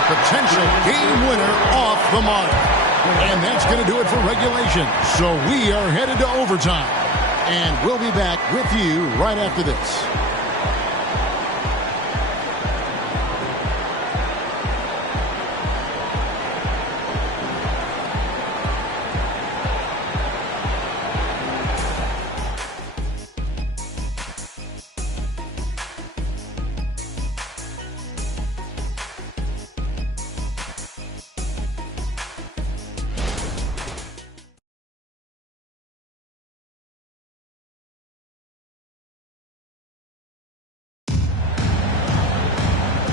a potential game winner off the mark. And that's going to do it for regulation. So we are headed to overtime. And we'll be back with you right after this.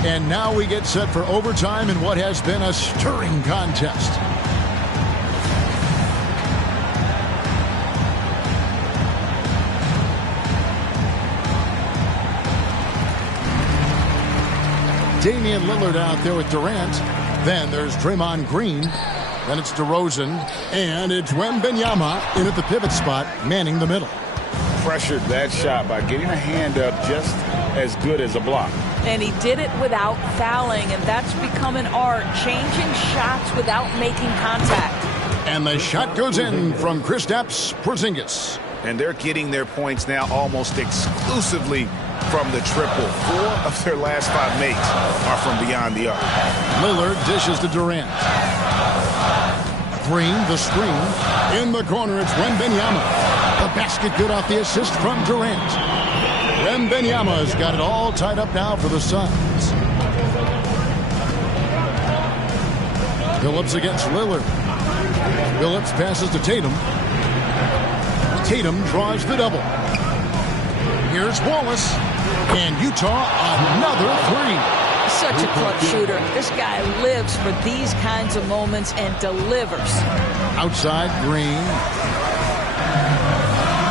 And now we get set for overtime in what has been a stirring contest. Damian Lillard out there with Durant. Then there's Draymond Green. Then it's DeRozan. And it's Wembanyama in at the pivot spot, manning the middle. Pressured that shot by getting a hand up just as good as a block. And he did it without fouling, and that's become an art, changing shots without making contact. And the shot goes in from Kristaps Porzingis. And they're getting their points now almost exclusively from the triple. 4 of their last 5 makes are from beyond the arc. Lillard dishes to Durant. Green, the screen. In the corner, it's Wembanyama. The basket good off the assist from Durant. Wembanyama's got it all tied up now for the Suns. Phillips against Lillard. Phillips passes to Tatum. Tatum draws the double. Here's Wallace. And Utah, another three. Such a clutch shooter. This guy lives for these kinds of moments and delivers. Outside, Green.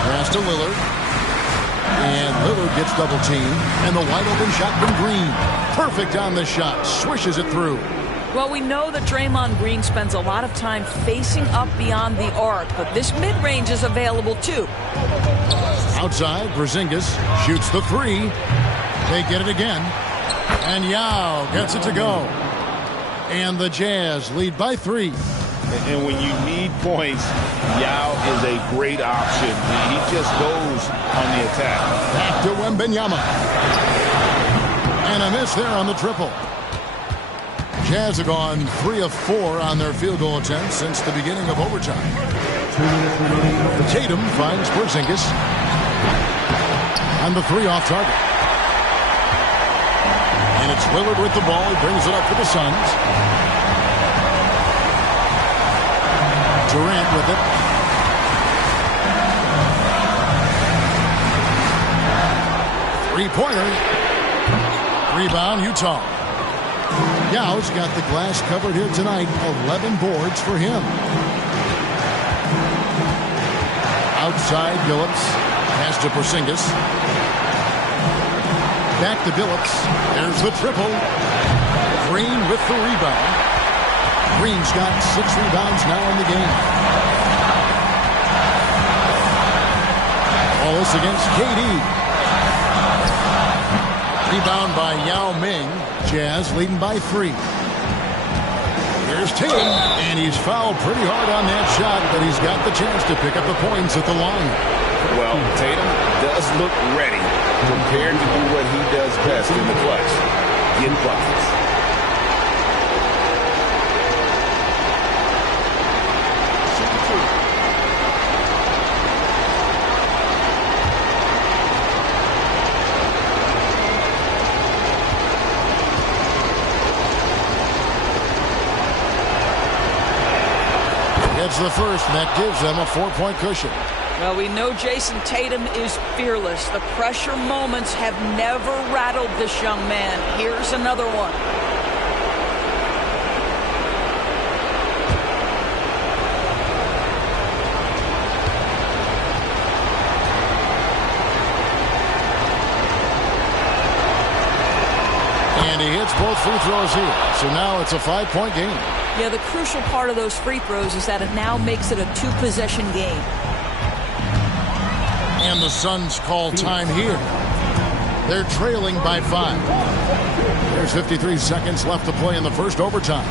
Pass to Lillard. And Lillard gets double teamed. And the wide open shot from Green. Perfect on the shot. Swishes it through. Well, we know that Draymond Green spends a lot of time facing up beyond the arc, but this mid-range is available too. Outside, Porzingis shoots the three. They get it again. And Yao gets it to go. And the Jazz lead by 3. And when you need points, Yao is a great option. He just goes on the attack. Back to Wembanyama. And a miss there on the triple. Jazz have gone 3 of 4 on their field goal attempts since the beginning of overtime. Tatum finds Porzingis. And the 3 off target. And it's Lillard with the ball. He brings it up for the Suns. Durant with it. Three-pointer. Rebound, Utah. Yao's got the glass covered here tonight. 11 boards for him. Outside, Billups. Pass to Porzingis. Back to Billups. There's the triple. Green with the rebound. Green's got 6 rebounds now in the game. Wallace against KD. Rebound by Yao Ming. Jazz leading by 3. Here's Tatum, and he's fouled pretty hard on that shot, but he's got the chance to pick up the points at the line. Well, Tatum does look ready, prepared to do what he does best in the clutch. Get buckets. It's the first, and that gives them a 4-point cushion. Well, we know Jason Tatum is fearless. The pressure moments have never rattled this young man. Here's another one. And he hits both free throws here. So now it's a 5-point game. Yeah, the crucial part of those free throws is that it now makes it a 2-possession game. And the Suns call time here. They're trailing by 5. There's 53 seconds left to play in the first overtime.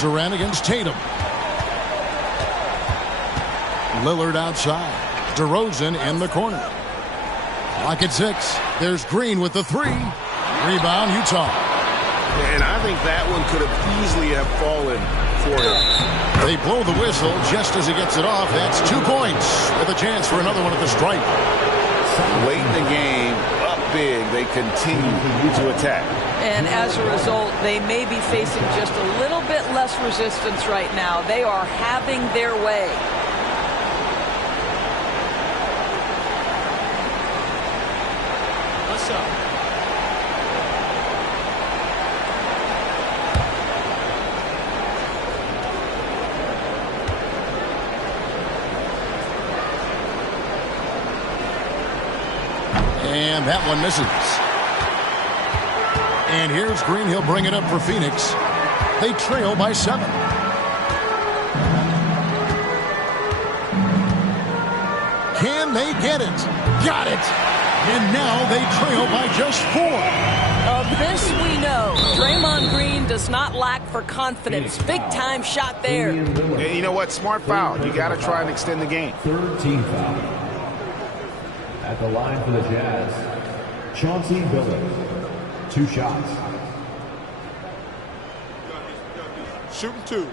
Durant against Tatum. Lillard outside. DeRozan in the corner. Clock at 6. There's Green with the 3. Rebound, Utah. And I think that one could have easily have fallen for him. They blow the whistle just as he gets it off. That's 2 points with a chance for another one at the stripe. Late in the game, up big, they continue to attack. And as a result, they may be facing just a little bit less resistance right now. They are having their way. What's up? And that one misses. And here's Green. He'll bring it up for Phoenix. They trail by 7. Can they get it? Got it. And now they trail by just 4. Of this we know. Draymond Green does not lack for confidence. Big time shot there. And you know what? Smart foul. You got to try and extend the game. Third team foul. At the line for the Jazz, Chauncey Billups. 2 shots. Shooting 2.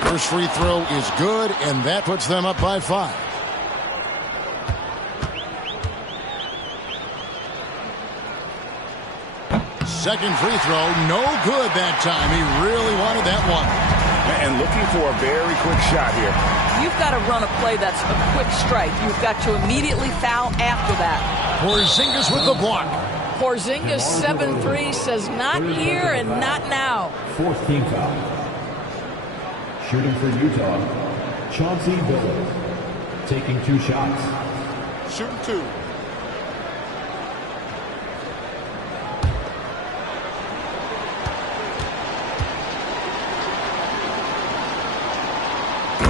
First free throw is good, and that puts them up by 5. Second free throw, no good that time. He really wanted that one. And looking for a very quick shot here. You've got to run a play that's a quick strike. You've got to immediately foul after that. Porzingis with the block. Porzingis 7-3 says not here and not now. Fourth team foul. Shooting for Utah, Chauncey Billups. Taking 2 shots. Shooting 2.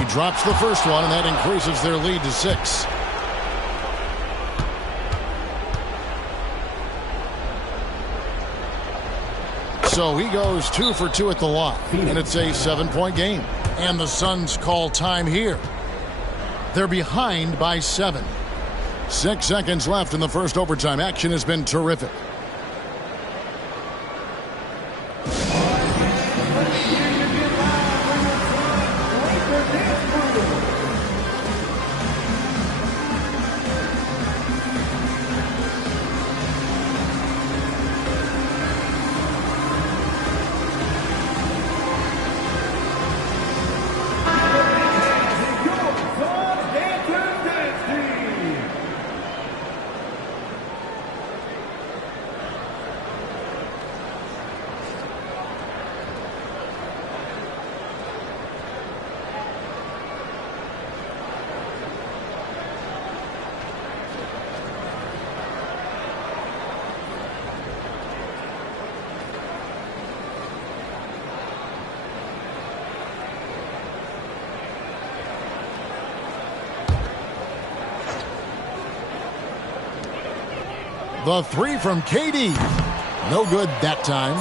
Drops the first one, and that increases their lead to 6. So he goes 2 for 2 at the line, and it's a 7-point game. And the Suns call time here. They're behind by 7. 6 seconds left in the first overtime. Action has been terrific. The three from KD. No good that time.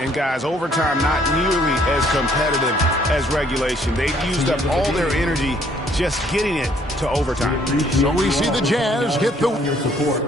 And guys, overtime not nearly as competitive as regulation. They've used up all their energy just getting it to overtime. So we see the Jazz hit the... Your support.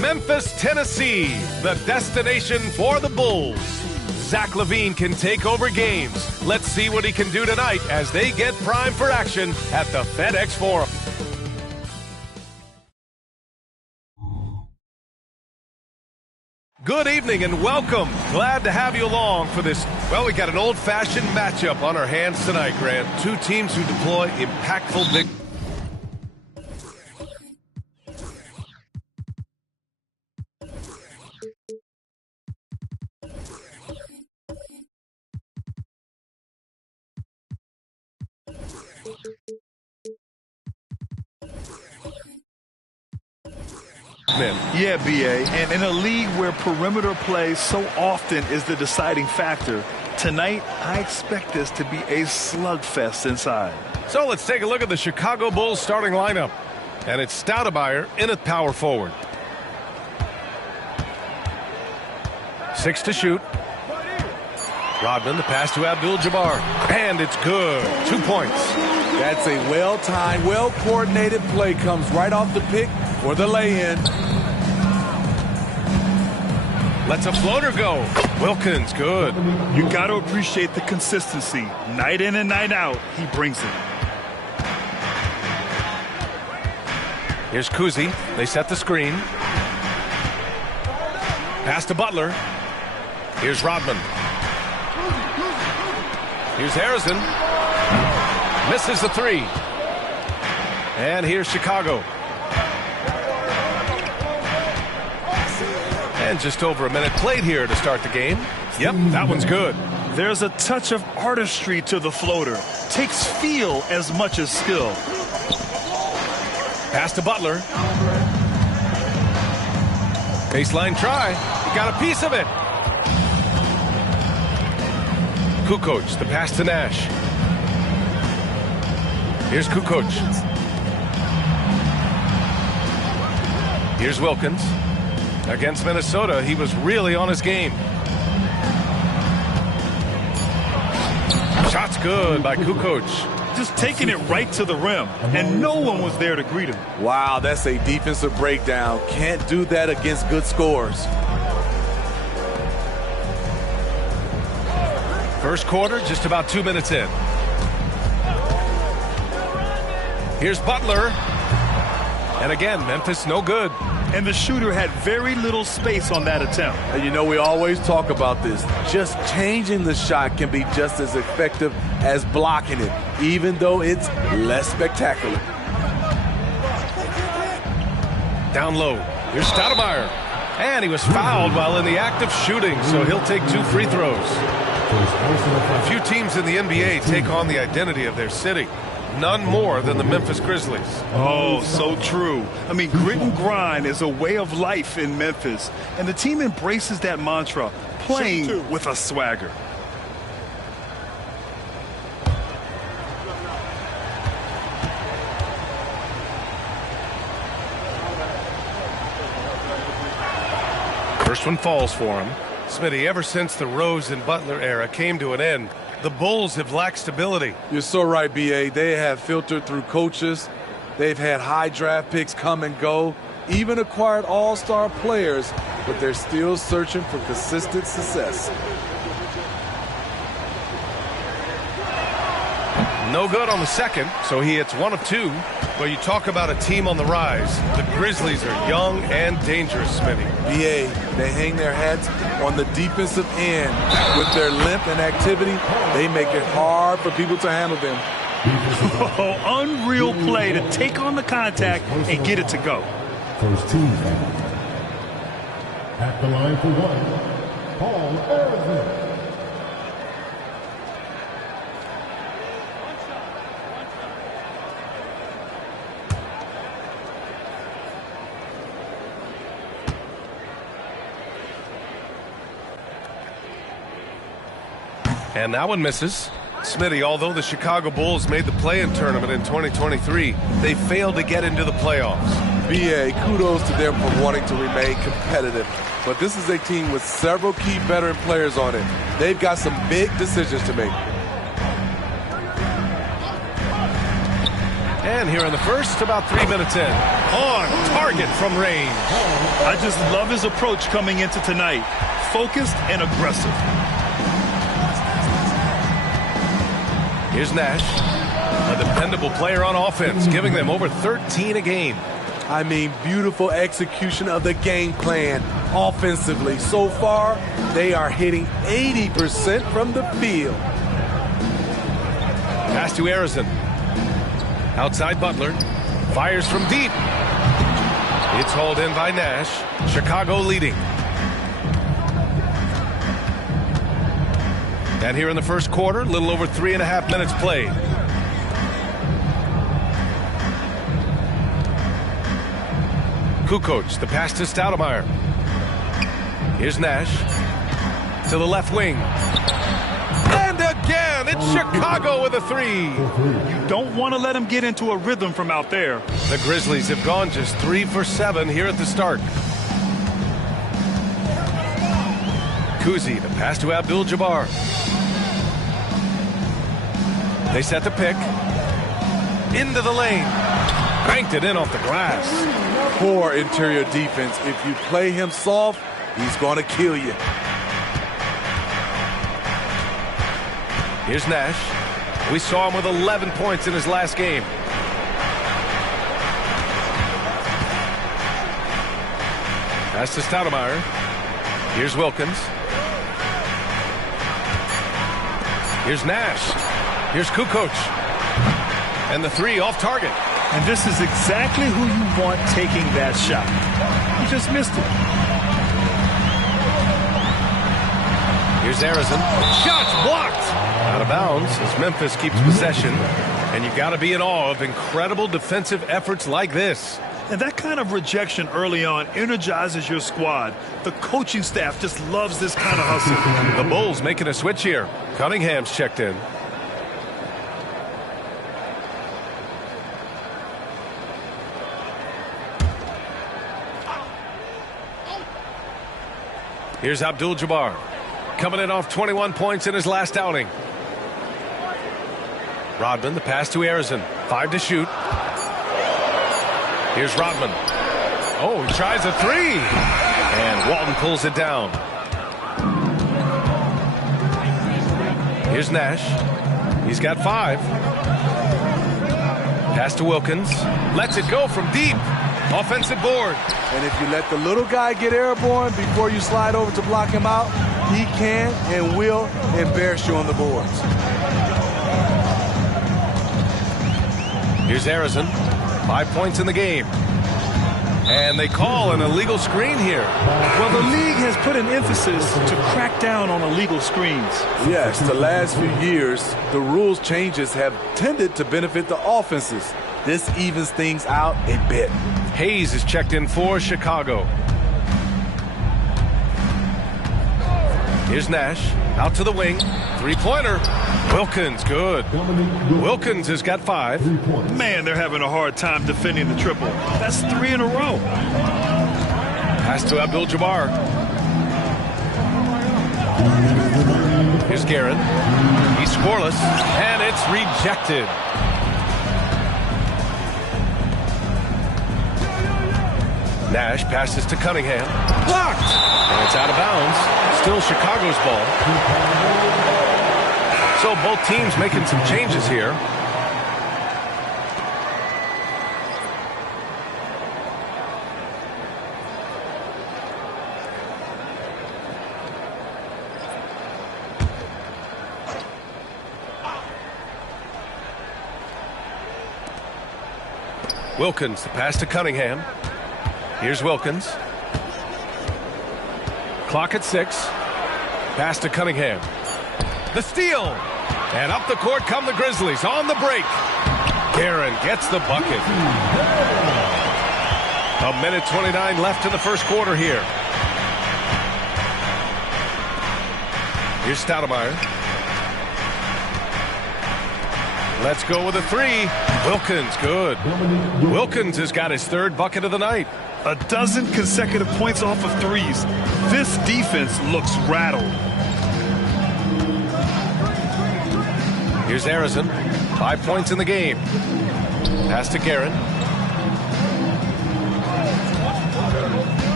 Memphis, Tennessee, the destination for the Bulls. Zach LaVine can take over games. Let's see what he can do tonight as they get primed for action at the FedEx Forum. Good evening and welcome. Glad to have you along for this. Well, we got an old-fashioned matchup on our hands tonight, Grant. Two teams who deploy impactful big... Yeah, B.A., and in a league where perimeter play so often is the deciding factor, tonight I expect this to be a slugfest inside. So let's take a look at the Chicago Bulls starting lineup. And it's Stoudemire in at power forward. 6 to shoot. Rodman, the pass to Abdul-Jabbar. And it's good. 2 points. That's a well-timed, well-coordinated play. Comes right off the pick for the lay-in. Lets a floater go. Wilkins, good. You got to appreciate the consistency. Night in and night out, he brings it. Here's Kuzi. They set the screen. Pass to Butler. Here's Rodman. Here's Harrison. Misses the three. And here's Chicago. And just over a minute played here to start the game. Yep, that one's good. There's a touch of artistry to the floater. Takes feel as much as skill. Pass to Butler. Baseline try. He got a piece of it. Kukoc, the pass to Nash. Here's Kukoc. Here's Wilkins. Against Minnesota, he was really on his game. Shot's good by Kukoc. Just taking it right to the rim, and no one was there to greet him. Wow, that's a defensive breakdown. Can't do that against good scores. First quarter, just about 2 minutes in. Here's Butler. And again, Memphis no good. And the shooter had very little space on that attempt. And you know, we always talk about this. Just changing the shot can be just as effective as blocking it, even though it's less spectacular. Down low. Here's Stoudemire. And he was fouled while in the act of shooting, so he'll take 2 free throws. A few teams in the NBA take on the identity of their city. None more than the Memphis Grizzlies. Oh, so true. I mean, grit and grind is a way of life in Memphis, and the team embraces that mantra, playing with a swagger. First one falls for him. Smitty, ever since the Rose and Butler era came to an end, the Bulls have lacked stability. You're so right, B.A. They have filtered through coaches. They've had high draft picks come and go, even acquired all-star players, but they're still searching for consistent success. No good on the second, so he hits 1 of 2. Well, you talk about a team on the rise. The Grizzlies are young and dangerous, Smitty. B.A., they hang their hats on the defensive end. With their length and activity, they make it hard for people to handle them. Oh, unreal play to take on the contact and get it to go. First team foul. At the line for 1, Paul Arizona. And that one misses. Smitty, although the Chicago Bulls made the play-in tournament in 2023, they failed to get into the playoffs. B.A., kudos to them for wanting to remain competitive. But this is a team with several key veteran players on it. They've got some big decisions to make. And here in the first, about 3 minutes in. On target from range. I just love his approach coming into tonight. Focused and aggressive. Here's Nash, a dependable player on offense, giving them over 13 a game. I mean, beautiful execution of the game plan offensively. So far, they are hitting 80% from the field. Pass to Harrison. Outside Butler. Fires from deep. It's hauled in by Nash. Chicago leading. And here in the first quarter, a little over 3.5 minutes played. Kukoc, the pass to Stoudemire. Here's Nash. To the left wing. And again, it's Chicago with a 3. You don't want to let him get into a rhythm from out there. The Grizzlies have gone just 3 for 7 here at the start. Kuzi, the pass to Abdul-Jabbar. They set the pick. Into the lane. Banked it in off the glass. Poor interior defense. If you play him soft, he's going to kill you. Here's Nash. We saw him with 11 points in his last game. Pass to Stoudemire. Here's Wilkins. Here's Nash. Here's Kukoc. And the three off target. And this is exactly who you want taking that shot. He just missed it. Here's Arizin. Shots blocked. Out of bounds as Memphis keeps possession. And you got to be in awe of incredible defensive efforts like this. And that kind of rejection early on energizes your squad. The coaching staff just loves this kind of hustle. The Bulls making a switch here. Cunningham's checked in. Here's Abdul-Jabbar. Coming in off 21 points in his last outing. Rodman, the pass to Arizin. 5 to shoot. Here's Rodman. Oh, he tries a three. And Walton pulls it down. Here's Nash. He's got 5. Pass to Wilkins. Lets it go from deep. Offensive board. And if you let the little guy get airborne before you slide over to block him out, he can and will embarrass you on the boards. Here's Arizin. 5 points in the game. And they call an illegal screen here. Well, the league has put an emphasis to crack down on illegal screens. Yes, the last few years, the rules changes have tended to benefit the offenses. This evens things out a bit. Hayes is checked in for Chicago. Here's Nash. Out to the wing. Three-pointer. Wilkins, good. Wilkins has got 5. Man, they're having a hard time defending the triple. That's 3 in a row. Pass to Abdul-Jabbar. Here's Guerin. He's scoreless, and it's rejected. Nash passes to Cunningham. Blocked! And it's out of bounds. Still Chicago's ball. So both teams making some changes here. Wilkins, the pass to Cunningham. Here's Wilkins. Clock at 6. Pass to Cunningham. The steal. And up the court come the Grizzlies on the break. Guerin gets the bucket. 1:29 left in the first quarter here. Here's Stoudemire. Let's go with a 3. Wilkins, good. Wilkins has got his 3rd bucket of the night. A dozen consecutive points off of threes. This defense looks rattled. Here's Arizin. 5 points in the game. Pass to Guerin.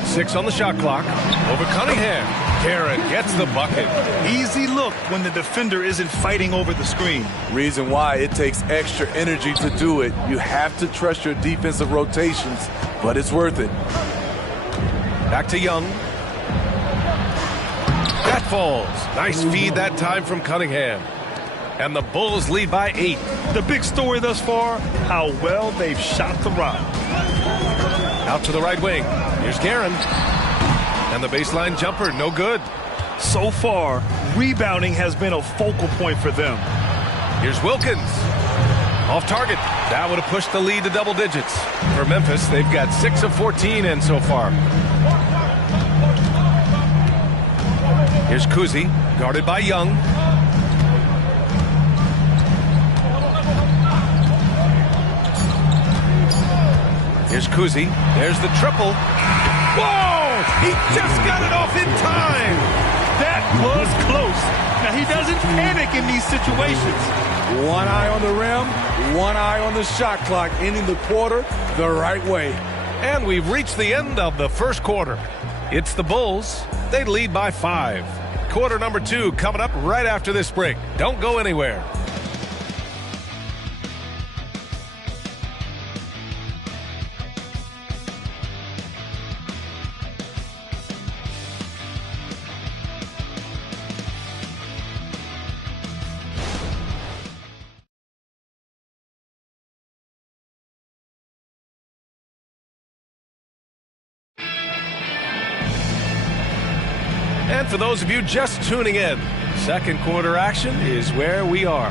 6 on the shot clock. Over Cunningham. Guerin gets the bucket. Easy look when the defender isn't fighting over the screen. Reason why it takes extra energy to do it. You have to trust your defensive rotations, but it's worth it. Back to Young. That falls. Nice feed that time from Cunningham. And the Bulls lead by 8. The big story thus far, how well they've shot the rock. Out to the right wing. Here's Guerin. And the baseline jumper, no good. So far, rebounding has been a focal point for them. Here's Wilkins. Off target. That would have pushed the lead to double digits. For Memphis, they've got 6 of 14 in so far. Here's Kuzi, guarded by Young. Here's Kuzi. There's the triple. Whoa! He just got it off in time. That was close. Now, he doesn't panic in these situations. One eye on the rim, one eye on the shot clock, ending the quarter the right way. And we've reached the end of the first quarter. It's the Bulls. They lead by 5. Quarter number 2 coming up right after this break. Don't go anywhere. And for those of you just tuning in, second quarter action is where we are.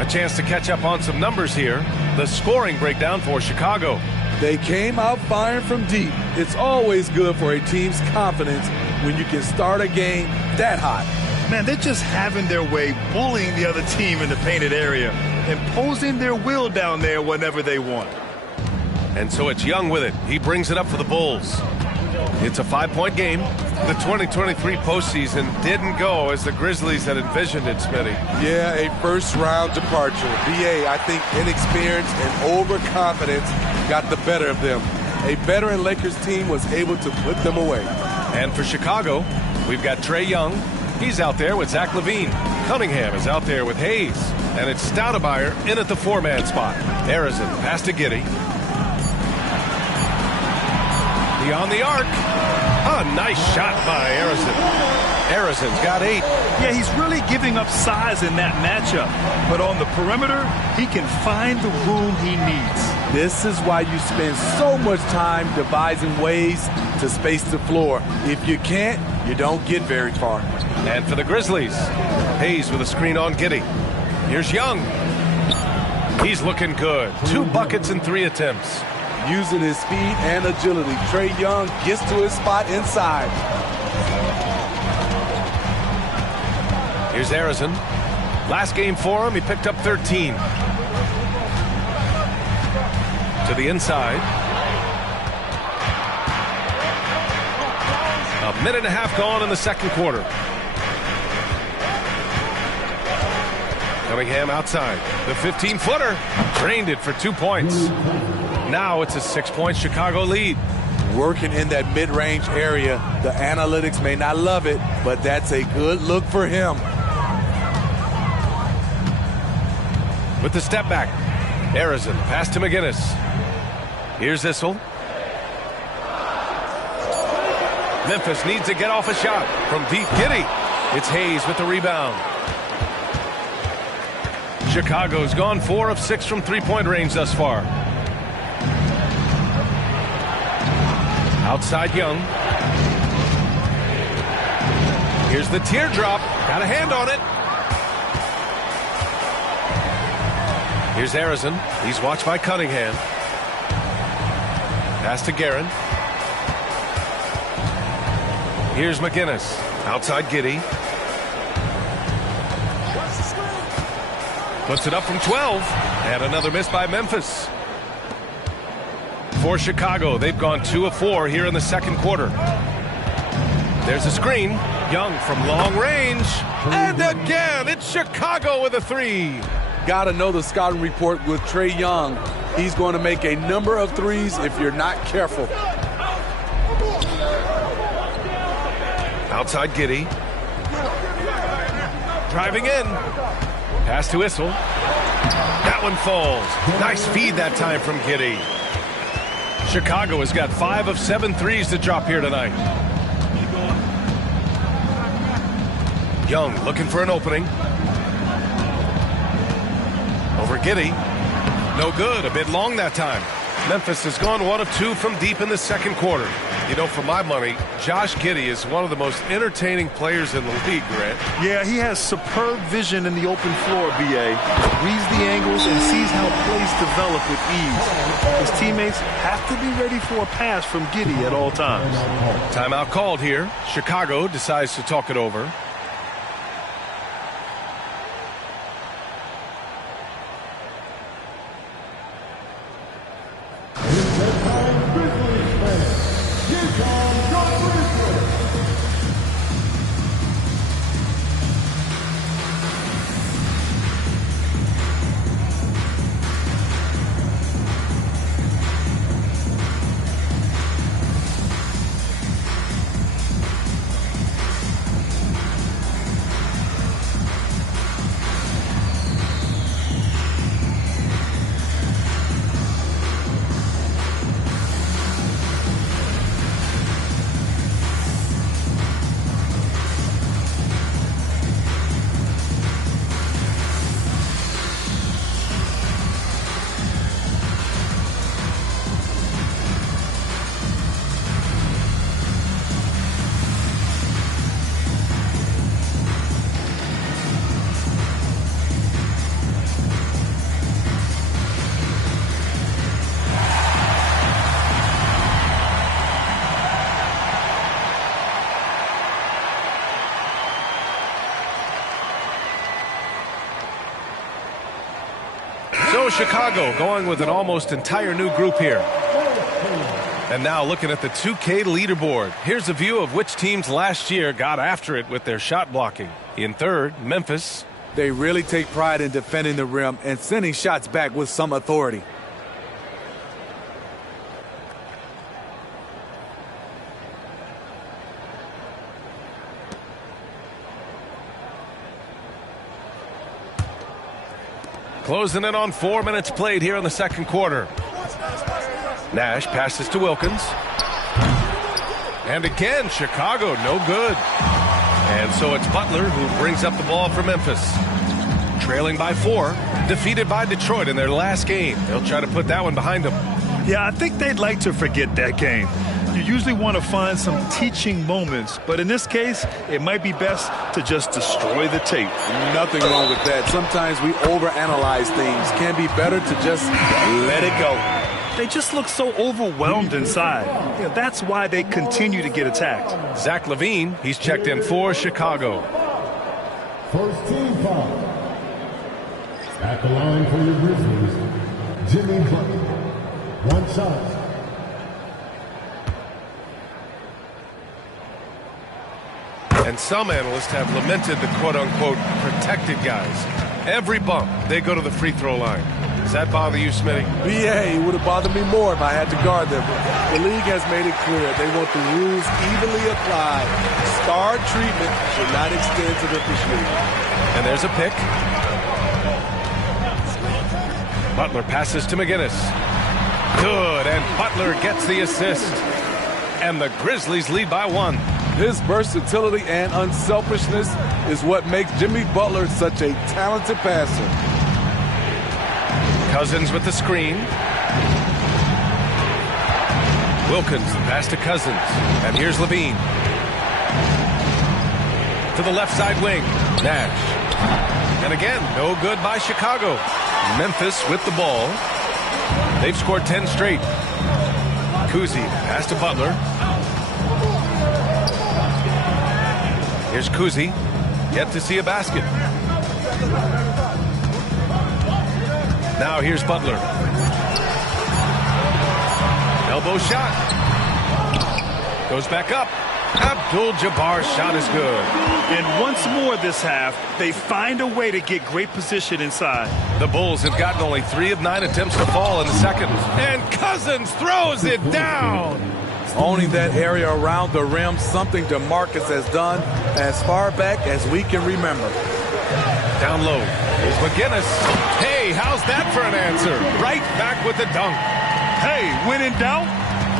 A chance to catch up on some numbers here. The scoring breakdown for Chicago. They came out firing from deep. It's always good for a team's confidence when you can start a game that hot. Man, they're just having their way, bullying the other team in the painted area, imposing their will down there whenever they want. And so it's Young with it. He brings it up for the Bulls. It's a 5-point game. The 2023 postseason didn't go as the Grizzlies had envisioned it, Smitty. Yeah, a first-round departure. BA, I think inexperience and overconfidence got the better of them. A veteran Lakers team was able to put them away. And for Chicago, we've got Trae Young. He's out there with Zach LaVine. Cunningham is out there with Hayes. And it's Stoudemire in at the 4-man spot. Arizon pass to Giddey. Beyond the arc. A nice shot by Arizon. Arizon's got 8. Yeah, he's really giving up size in that matchup. But on the perimeter, he can find the room he needs. This is why you spend so much time devising ways to space the floor. If you can't, you don't get very far. And for the Grizzlies, Hayes with a screen on Giddey. Here's Young. He's looking good. 2 buckets in 3 attempts. Using his speed and agility, Trae Young gets to his spot inside. Here's Arizon. Last game for him, he picked up 13. To the inside. A minute and a half gone in the second quarter. Cunningham outside. The 15-footer. Drained it for 2 points. Now it's a 6-point Chicago lead. Working in that mid-range area. The analytics may not love it, but that's a good look for him. With the step back. Arizon pass to McGinnis. Here's Issel. Memphis needs to get off a shot from deep. Giddey. It's Hayes with the rebound. Chicago's gone 4 of 6 from 3-point range thus far. Outside Young. Here's the teardrop. Got a hand on it. Here's Arizon. He's watched by Cunningham. Pass to Guerin. Here's McGinnis. Outside Giddey. Puts it up from 12. And another miss by Memphis. For Chicago, they've gone 2 of 4 here in the second quarter. There's a screen. Young from long range. And again, it's Chicago with a 3. Got to know the scouting report with Trae Young. He's going to make a number of threes if you're not careful. Outside Giddey. Driving in. Pass to Issel. That one falls. Nice feed that time from Giddey. Chicago has got 5 of 7 threes to drop here tonight. Young looking for an opening. Over Giddey. No good. A bit long that time. Memphis has gone 1 of 2 from deep in the second quarter. You know, for my money, Josh Giddey is one of the most entertaining players in the league, Grant. Yeah, he has superb vision in the open floor, B.A. Reads the angles and sees how plays develop with ease. His teammates have to be ready for a pass from Giddey at all times. Timeout called here. Chicago decides to talk it over. Chicago going with an almost entire new group here. And now looking at the 2K leaderboard. Here's a view of which teams last year got after it with their shot blocking. In third, Memphis. They really take pride in defending the rim and sending shots back with some authority. Closing in on 4 minutes played here in the second quarter. Nash passes to Wilkins. And again, Chicago, no good. And so it's Butler who brings up the ball for Memphis. Trailing by 4, defeated by Detroit in their last game. They'll try to put that one behind them. Yeah, I think they'd like to forget that game. You usually want to find some teaching moments, but in this case, it might be best to just destroy the tape. Nothing wrong with that. Sometimes we overanalyze things. Can be better to just let it go. They just look so overwhelmed inside. Yeah, that's why they continue to get attacked. Zach LaVine, he's checked in for Chicago. First team foul. At the line for your Grizzlies, Jimmy Butler. One shot. And some analysts have lamented the quote-unquote protected guys. Every bump, they go to the free throw line. Does that bother you, Smitty? BA, it would have bothered me more if I had to guard them. The league has made it clear they want the rules evenly applied. Star treatment should not extend to the officiating. And there's a pick. Butler passes to McGinnis. Good, and Butler gets the assist. And the Grizzlies lead by 1. His versatility and unselfishness is what makes Jimmy Butler such a talented passer. Cousins with the screen. Wilkins, the pass to Cousins. And here's LaVine. To the left side wing. Nash. And again, no good by Chicago. Memphis with the ball. They've scored 10 straight. Kuzi, pass to Butler. Here's Kuzi. Yet to see a basket. Now here's Butler. Elbow shot. Goes back up. Abdul-Jabbar's shot is good. And once more this half, they find a way to get great position inside. The Bulls have gotten only 3 of 9 attempts to fall in the second. And Cousins throws it down. Owning that area around the rim, something DeMarcus has done as far back as we can remember. Down low. Here's McGinnis. Hey, how's that for an answer? Right back with the dunk. Hey, when in doubt,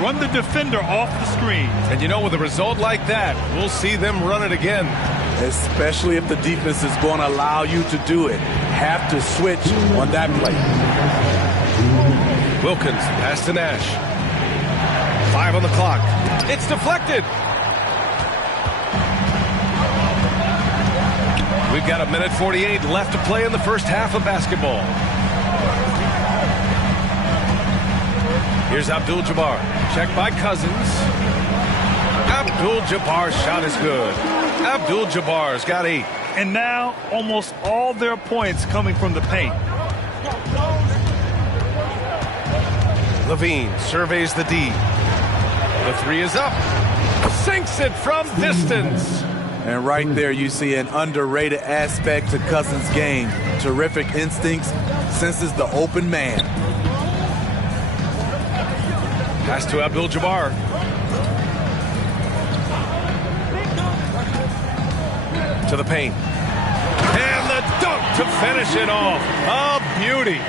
run the defender off the screen. And you know, with a result like that, we'll see them run it again. Especially if the defense is going to allow you to do it. Have to switch on that play. Wilkins, pass to Nash. 5 on the clock. It's deflected. We've got 1:48 left to play in the first half of basketball. Here's Abdul-Jabbar. Checked by Cousins. Abdul-Jabbar's shot is good. Abdul-Jabbar's got 8. And now almost all their points coming from the paint. LaVine surveys the D. The 3 is up. Sinks it from distance. And right there you see an underrated aspect to Cousins' game. Terrific instincts, senses the open man. Pass to Abdul-Jabbar. To the paint. And the dunk to finish it off. A beauty.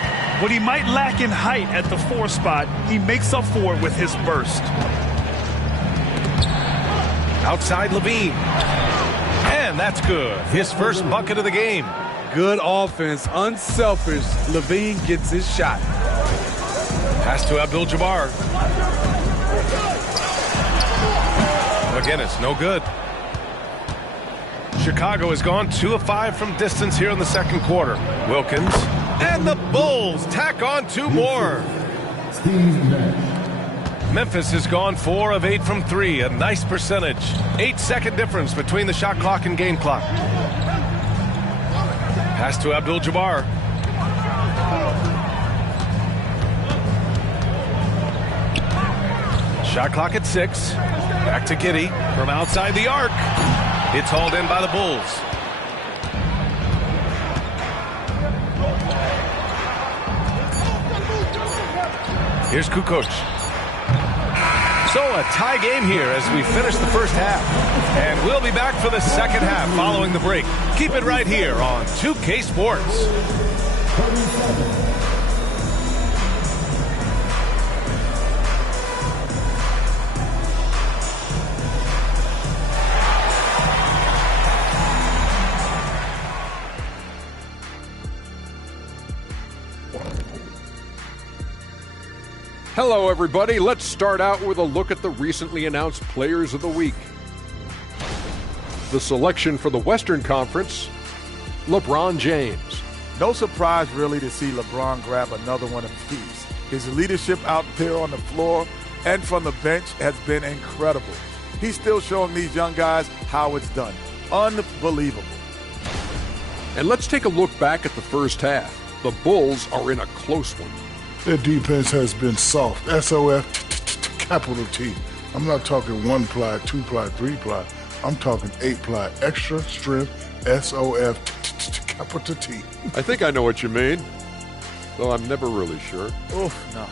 What he might lack in height at the 4 spot, he makes up for it with his burst. Outside LaVine. And that's good. His first bucket of the game. Good offense, unselfish. LaVine gets his shot. Pass to Abdul-Jabbar. McGinnis, no good. Chicago has gone 2 of 5 from distance here in the second quarter. Wilkins. And the Bulls tack on 2 more. Steve Nash. Memphis has gone 4 of 8 from 3, a nice percentage. 8-second difference between the shot clock and game clock. Pass to Abdul-Jabbar. Shot clock at 6. Back to Giddey from outside the arc. It's hauled in by the Bulls. Here's Kukoc. So a tie game here as we finish the first half. And we'll be back for the second half following the break. Keep it right here on 2K Sports. Hello, everybody. Let's start out with a look at the recently announced Players of the Week. The selection for the Western Conference, LeBron James. No surprise, really, to see LeBron grab another one of these. His leadership out there on the floor and from the bench has been incredible. He's still showing these young guys how it's done. Unbelievable. And let's take a look back at the first half. The Bulls are in a close one. Their defense has been soft. SOF, capital T. I'm not talking 1-ply, 2-ply, 3-ply. I'm talking 8-ply, extra strength, SOF, capital T. I think I know what you mean, though I'm never really sure. Oof, no.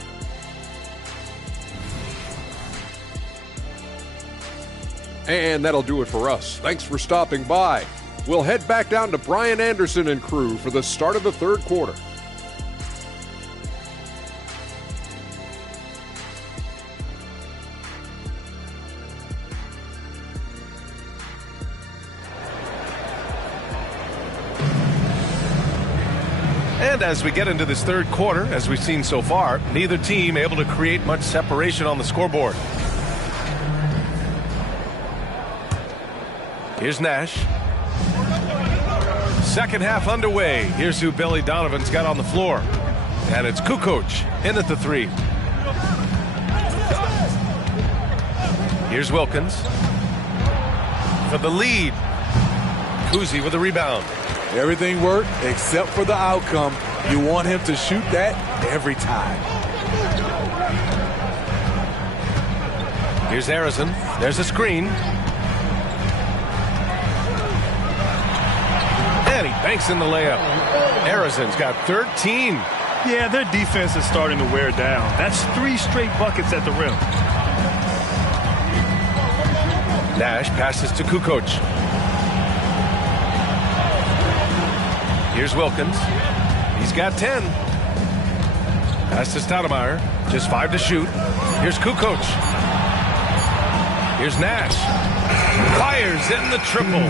And that'll do it for us. Thanks for stopping by. We'll head back down to Brian Anderson and crew for the start of the third quarter. And as we get into this third quarter, as we've seen so far, neither team able to create much separation on the scoreboard. Here's Nash. Second half underway. Here's who Billy Donovan's got on the floor. And it's Kukoc in at the 3. Here's Wilkins for the lead. Kuzi with the rebound. Everything worked except for the outcome. You want him to shoot that every time. Here's Harrison. There's a screen. And he banks in the layup. Harrison's got 13. Yeah, their defense is starting to wear down. That's 3 straight buckets at the rim. Nash passes to Kukoc. Here's Wilkins. He's got 10. Pass to Stoudemire. Just 5 to shoot. Here's Kukoc. Here's Nash. Fires in the triple.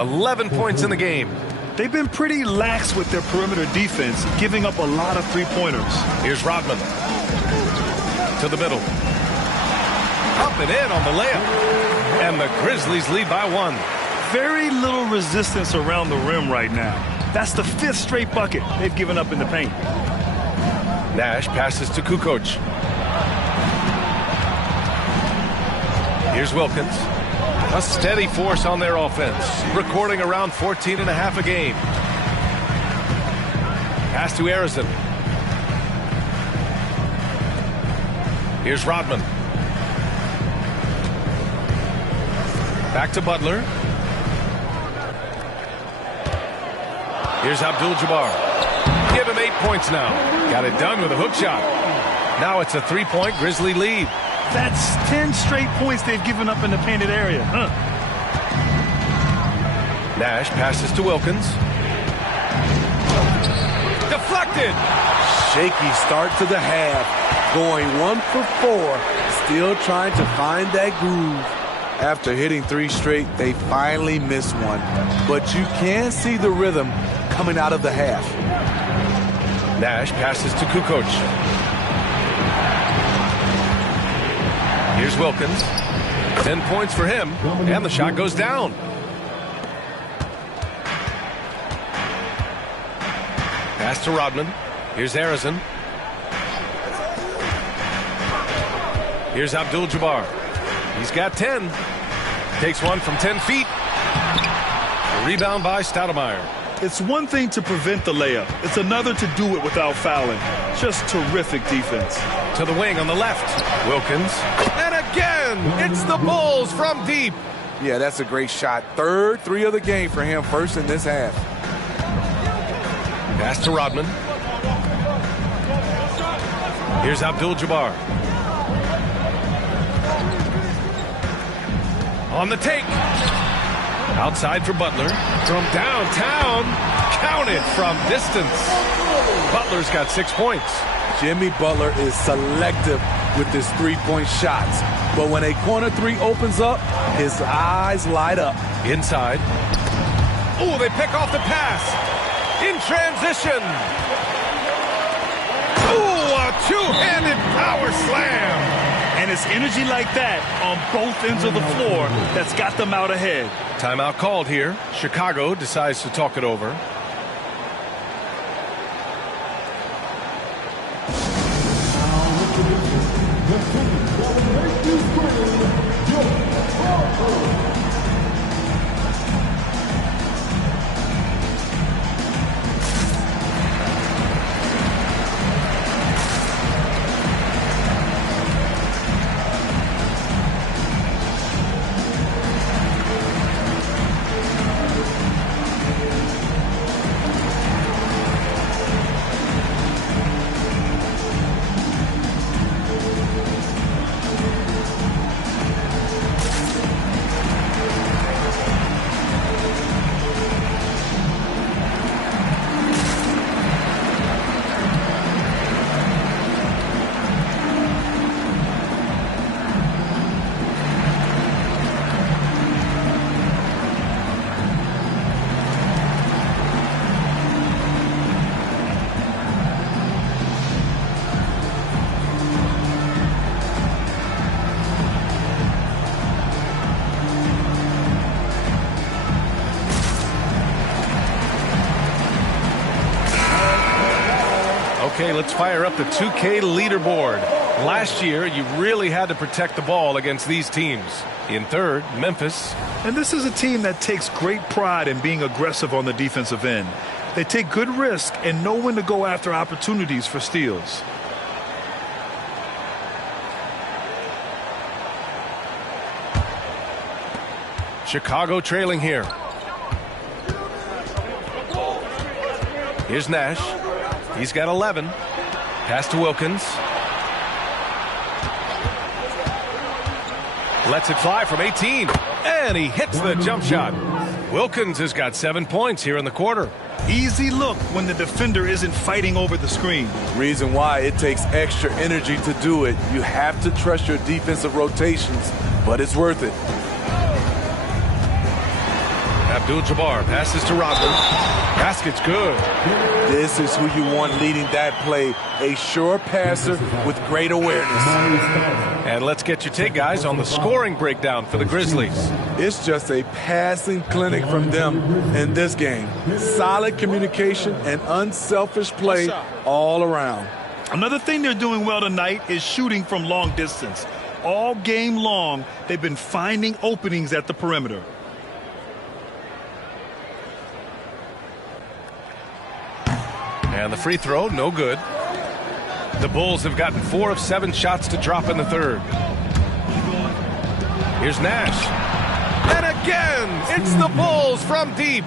11 points in the game. They've been pretty lax with their perimeter defense, giving up a lot of three-pointers. Here's Rodman. To the middle. Up and in on the layup. And the Grizzlies lead by 1. Very little resistance around the rim right now. That's the 5th straight bucket they've given up in the paint. Nash passes to Kukoc. Here's Wilkins. A steady force on their offense, recording around 14.5 a game. Pass to Harrison. Here's Rodman. Back to Butler. Here's Abdul-Jabbar. Give him 8 points now. Got it done with a hook shot. Now it's a 3-point Grizzly lead. That's 10 straight points they've given up in the painted area. Nash passes to Wilkins. Deflected. Shaky start to the half. Going 1 for 4. Still trying to find that groove. After hitting 3 straight, they finally missed one. But you can see the rhythm coming out of the half. Nash passes to Kukoc. Here's Wilkins. 10 points for him, and the shot goes down. Pass to Rodman. Here's Harrison. Here's Abdul-Jabbar. He's got 10. Takes one from 10 feet. A rebound by Stoudemire. It's one thing to prevent the layup. It's another to do it without fouling. Just terrific defense. To the wing on the left. Wilkins. And again. It's the Bulls from deep. Yeah, that's a great shot. Third three of the game for him, first in this half. Pass to Rodman. Here's Abdul-Jabbar. On the take. Outside for Butler. From downtown. Counted from distance. Butler's got 6 points. Jimmy Butler is selective with his three-point shots. But when a corner three opens up, his eyes light up. Inside. Oh, they pick off the pass. In transition. Oh, a two-handed power slam. And it's energy like that on both ends of the floor that's got them out ahead. Timeout called here. Chicago decides to talk it over. Okay, let's fire up the 2K leaderboard. Last year, you really had to protect the ball against these teams. In third, Memphis. And this is a team that takes great pride in being aggressive on the defensive end. They take good risk and know when to go after opportunities for steals. Chicago trailing here. Here's Nash. He's got 11. Pass to Wilkins. Lets it fly from 18. And he hits the jump shot. Wilkins has got 7 points here in the quarter. Easy look when the defender isn't fighting over the screen. Reason why it takes extra energy to do it. You have to trust your defensive rotations, but it's worth it. Abdul-Jabbar passes to Rodman. Basket's good. This is who you want leading that play. A sure passer with great awareness. And let's get your take, guys, on the scoring breakdown for the Grizzlies. It's just a passing clinic from them in this game. Solid communication and unselfish play all around. Another thing they're doing well tonight is shooting from long distance. All game long, they've been finding openings at the perimeter. And the free throw, no good. The Bulls have gotten 4 of 7 shots to drop in the third. Here's Nash. And again, it's the Bulls from deep.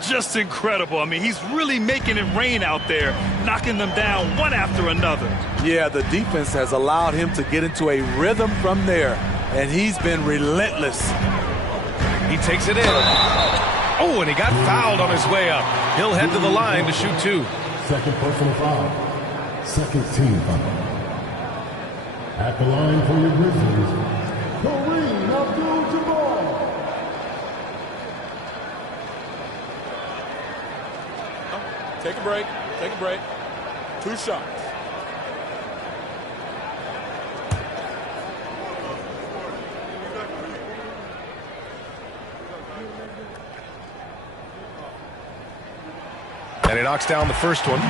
Just incredible. I mean, he's really making it rain out there, knocking them down one after another. Yeah, the defense has allowed him to get into a rhythm from there, and he's been relentless. He takes it in. Oh, and he got fouled on his way up. He'll head to the line to shoot 2. Second personal foul. Second team foul. At the line for your Grizzlies, Kareem Abdul-Jabbar. Take a break. Take a break. 2 shots. And he knocks down the first one.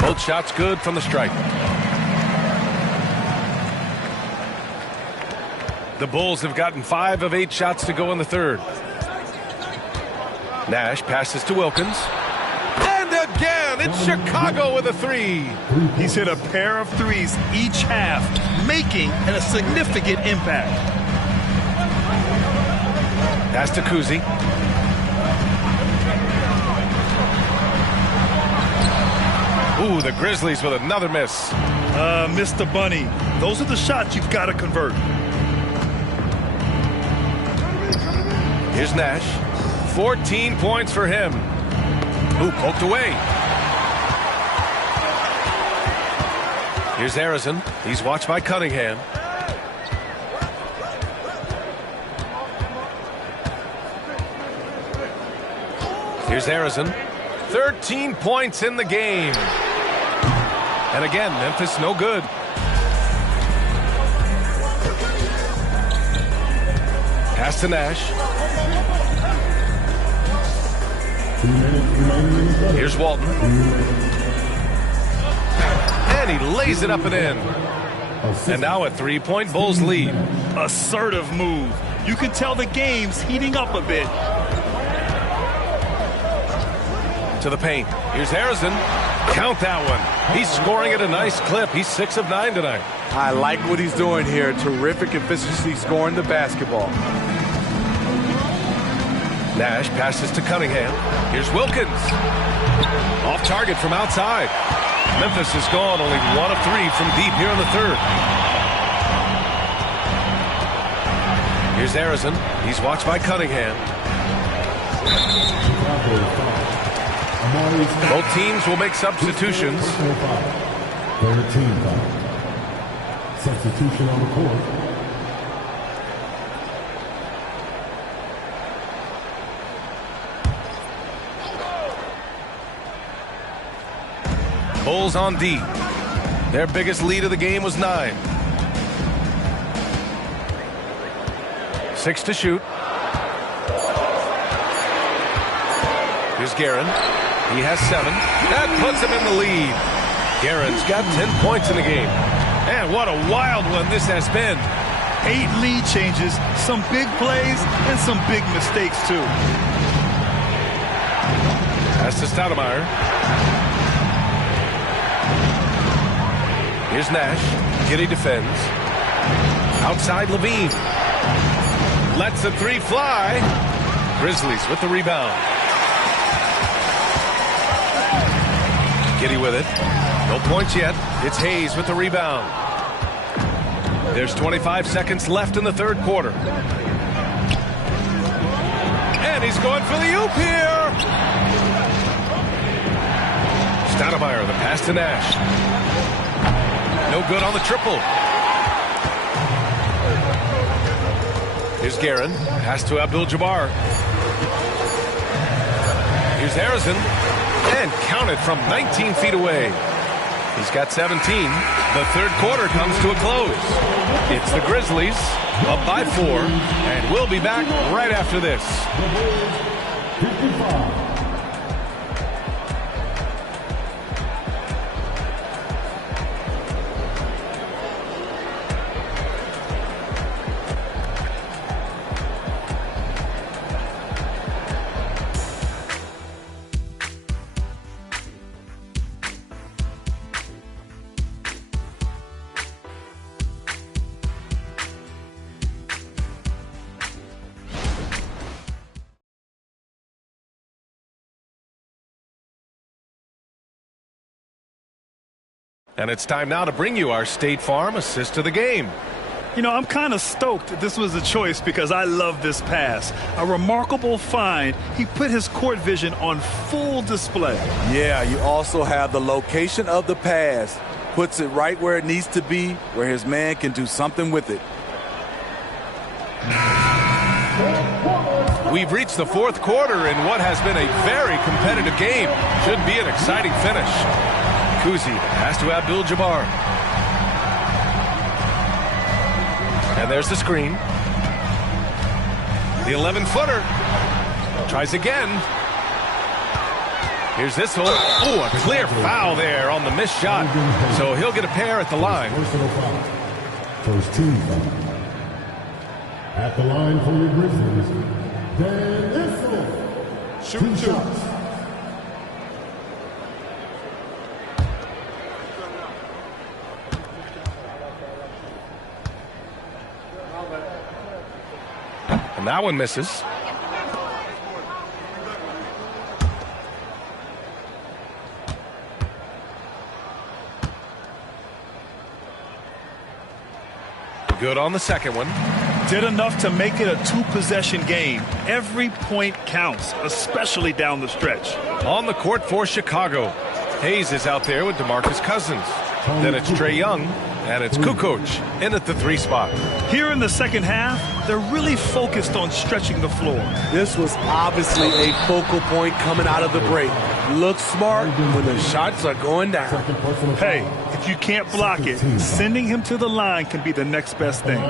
Both shots good from the stripe. The Bulls have gotten 5 of 8 shots to go in the third. Nash passes to Wilkins. And again, it's Chicago with a 3. He's hit a pair of threes each half, making a significant impact. Pass to Kuzi. Ooh, the Grizzlies with another miss. Mr. Bunny, those are the shots you've got to convert. Here's Nash. 14 points for him. Ooh, poked away. Here's Harrison. He's watched by Cunningham. Here's Harrison. 13 points in the game. And again, Memphis no good. Pass to Nash. Here's Walton. And he lays it up and in. And now a 3-point Bulls lead. Assertive move. You can tell the game's heating up a bit. To the paint. Here's Harrison. Count that one. He's scoring at a nice clip. He's 6 of 9 tonight. I like what he's doing here. Terrific efficiency scoring the basketball. Nash passes to Cunningham. Here's Wilkins. Off target from outside. Memphis has gone only 1 of 3 from deep here in the third. Here's Harrison. He's watched by Cunningham. Both teams will make substitutions. Third team foul. Substitution on the court. Bulls on D. Their biggest lead of the game was 9. 6 to shoot. Here's Guerin. He has 7. That puts him in the lead. Guerin's got 10 points in the game. And what a wild one this has been. 8 lead changes, some big plays, and some big mistakes, too. Pass to Stoudemire. Here's Nash. Giddey defends. Outside Levine. Lets the 3 fly. Grizzlies with the rebound. Giddey with it. No points yet. It's Hayes with the rebound. There's 25 seconds left in the third quarter. And he's going for the oop here. Stoudemire, the pass to Nash. No good on the triple. Here's Guerin. Pass to Abdul-Jabbar. Here's Harrison. And counted from 19 feet away. He's got 17. The third quarter comes to a close. It's the Grizzlies up by 4. And we'll be back right after this. And it's time now to bring you our State Farm assist of the game. You know, I'm kind of stoked that this was a choice because I love this pass. A remarkable find. He put his court vision on full display. Yeah, you also have the location of the pass. Puts it right where it needs to be, where his man can do something with it. We've reached the fourth quarter in what has been a very competitive game. Should be an exciting finish. Kuzi pass to Abdul-Jabbar. And there's the screen. The 11-footer. Tries again. Here's this one. Oh, a clear foul there on the missed shot. So he'll get a pair at the line. First team foul. At the line for your Grizzlies, Dan Issel. Two shots. And that one misses. Good on the second one. Did enough to make it a two-possession game. Every point counts, especially down the stretch. On the court for Chicago. Hayes is out there with DeMarcus Cousins. Then it's Trae Young, and it's Kukoc in at the 3 spot. Here in the second half, they're really focused on stretching the floor. This was obviously a focal point coming out of the break. Look smart when the shots are going down. Hey, if you can't block it, sending him to the line can be the next best thing.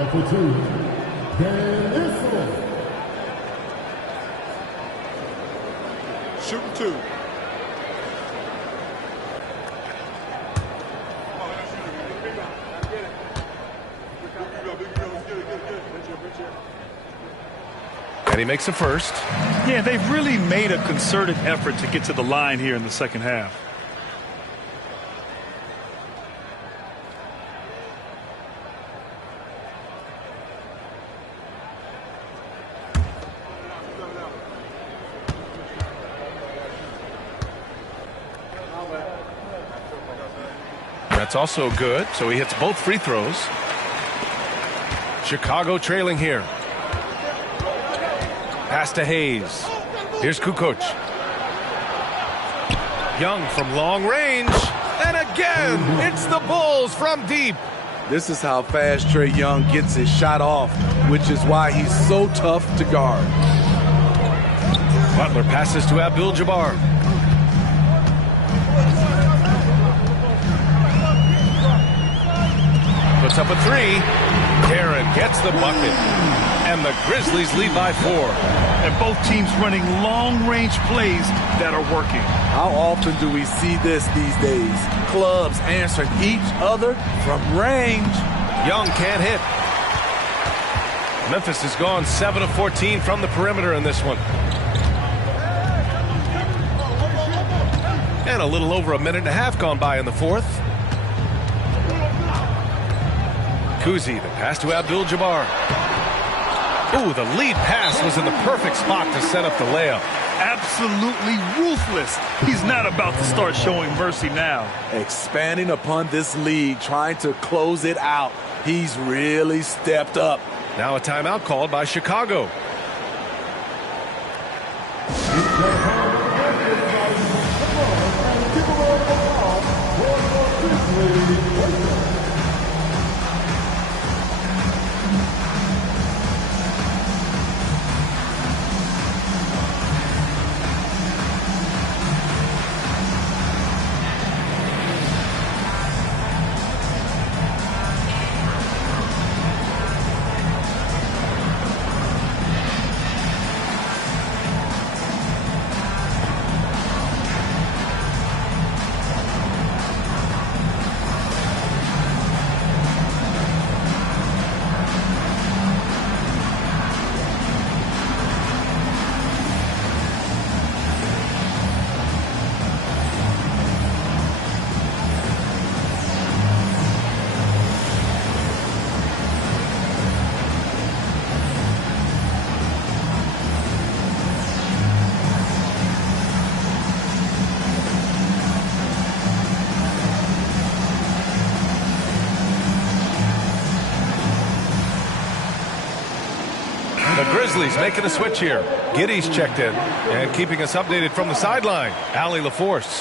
Shooting 2. And he makes a first. Yeah, they've really made a concerted effort to get to the line here in the second half. That's also good, so he hits both free throws. Chicago trailing here. Pass to Hayes. Here's Kukoc. Young from long range. And again, it's the Bulls from deep. This is how fast Trae Young gets his shot off, which is why he's so tough to guard. Butler passes to Abdul-Jabbar. Puts up a 3. Aaron gets the bucket. And the Grizzlies lead by 4. And both teams running long-range plays that are working. How often do we see this these days? Clubs answering each other from range. Young can't hit. Memphis has gone 7 of 14 from the perimeter in this one. And a little over a minute and a half gone by in the fourth. Kuzi, the pass to Abdul-Jabbar. Ooh, the lead pass was in the perfect spot to set up the layup. Absolutely ruthless. He's not about to start showing mercy now. Expanding upon this lead, trying to close it out. He's really stepped up. Now a timeout called by Chicago. Grizzlies making a switch here. Giddey's checked in and keeping us updated from the sideline. Allie LaForce.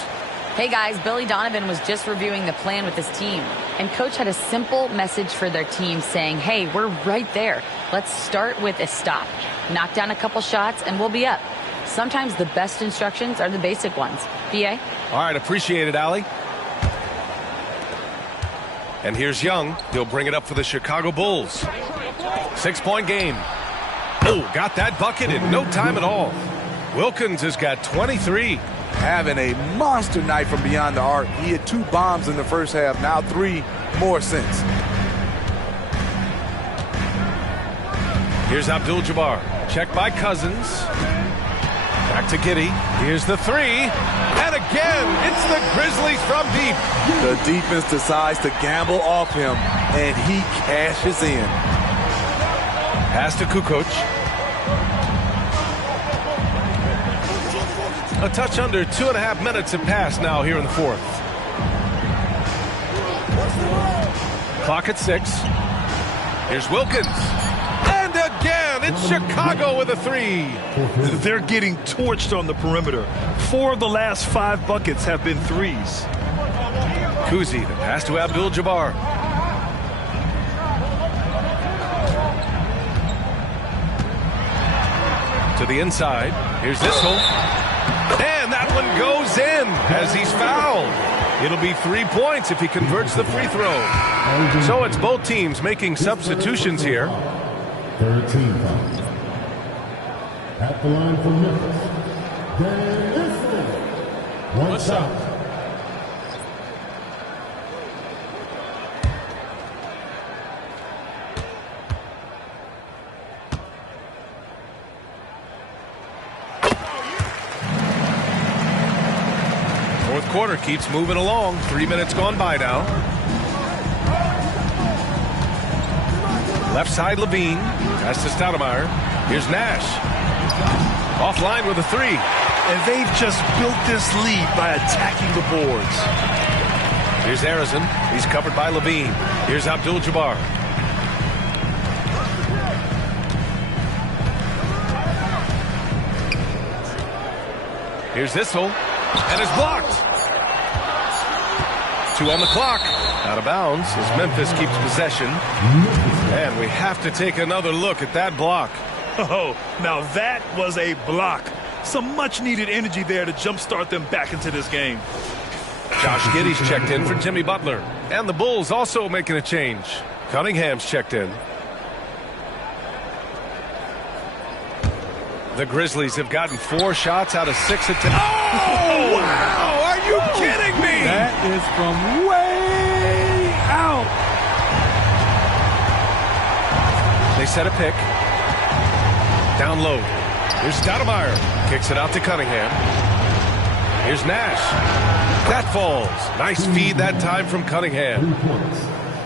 Hey guys, Billy Donovan was just reviewing the plan with his team. And coach had a simple message for their team saying, hey, we're right there. Let's start with a stop. Knock down a couple shots and we'll be up. Sometimes the best instructions are the basic ones. PA? All right, appreciate it, Allie. And here's Young. He'll bring it up for the Chicago Bulls. 6-point game. Oh, got that bucket in no time at all. Wilkins has got 23. having a monster night from beyond the arc. He had 2 bombs in the first half, now 3 more since. Here's Abdul-Jabbar. Check by Cousins. Back to Giddey. Here's the 3. And again, it's the Grizzlies from deep. The defense decides to gamble off him, and he cashes in. Pass to Kukoc. A touch under 2.5 minutes have passed now here in the fourth. Clock at 6. Here's Wilkins. And again, it's Chicago with a 3. They're getting torched on the perimeter. 4 of the last 5 buckets have been threes. Kuzi, the pass to Abdul-Jabbar. To the inside. Here's this hole. And that one goes in as he's fouled. It'll be 3 points if he converts the free throw. So it's both teams making substitutions here. 13 foul. At the line for Memphis, Dan Issel. 1 shot. Fourth quarter keeps moving along. 3 minutes gone by now. Left side, Levine. Pass to Stoudemire. Here's Nash. Offline with a 3. And they've just built this lead by attacking the boards. Here's Arizin. He's covered by Levine. Here's Abdul-Jabbar. Here's this hole. And it's blocked. 2 on the clock. Out of bounds as Memphis keeps possession. And we have to take another look at that block. Oh, now that was a block. Some much-needed energy there to jumpstart them back into this game. Josh Giddey's checked in for Jimmy Butler. And the Bulls also making a change. Cunningham's checked in. The Grizzlies have gotten 4 shots out of 6 attempts. Oh, wow! Are you kidding me? That is from way out. They set a pick. Down low. Here's Stoudemire. Kicks it out to Cunningham. Here's Nash. That falls. Nice feed that time from Cunningham.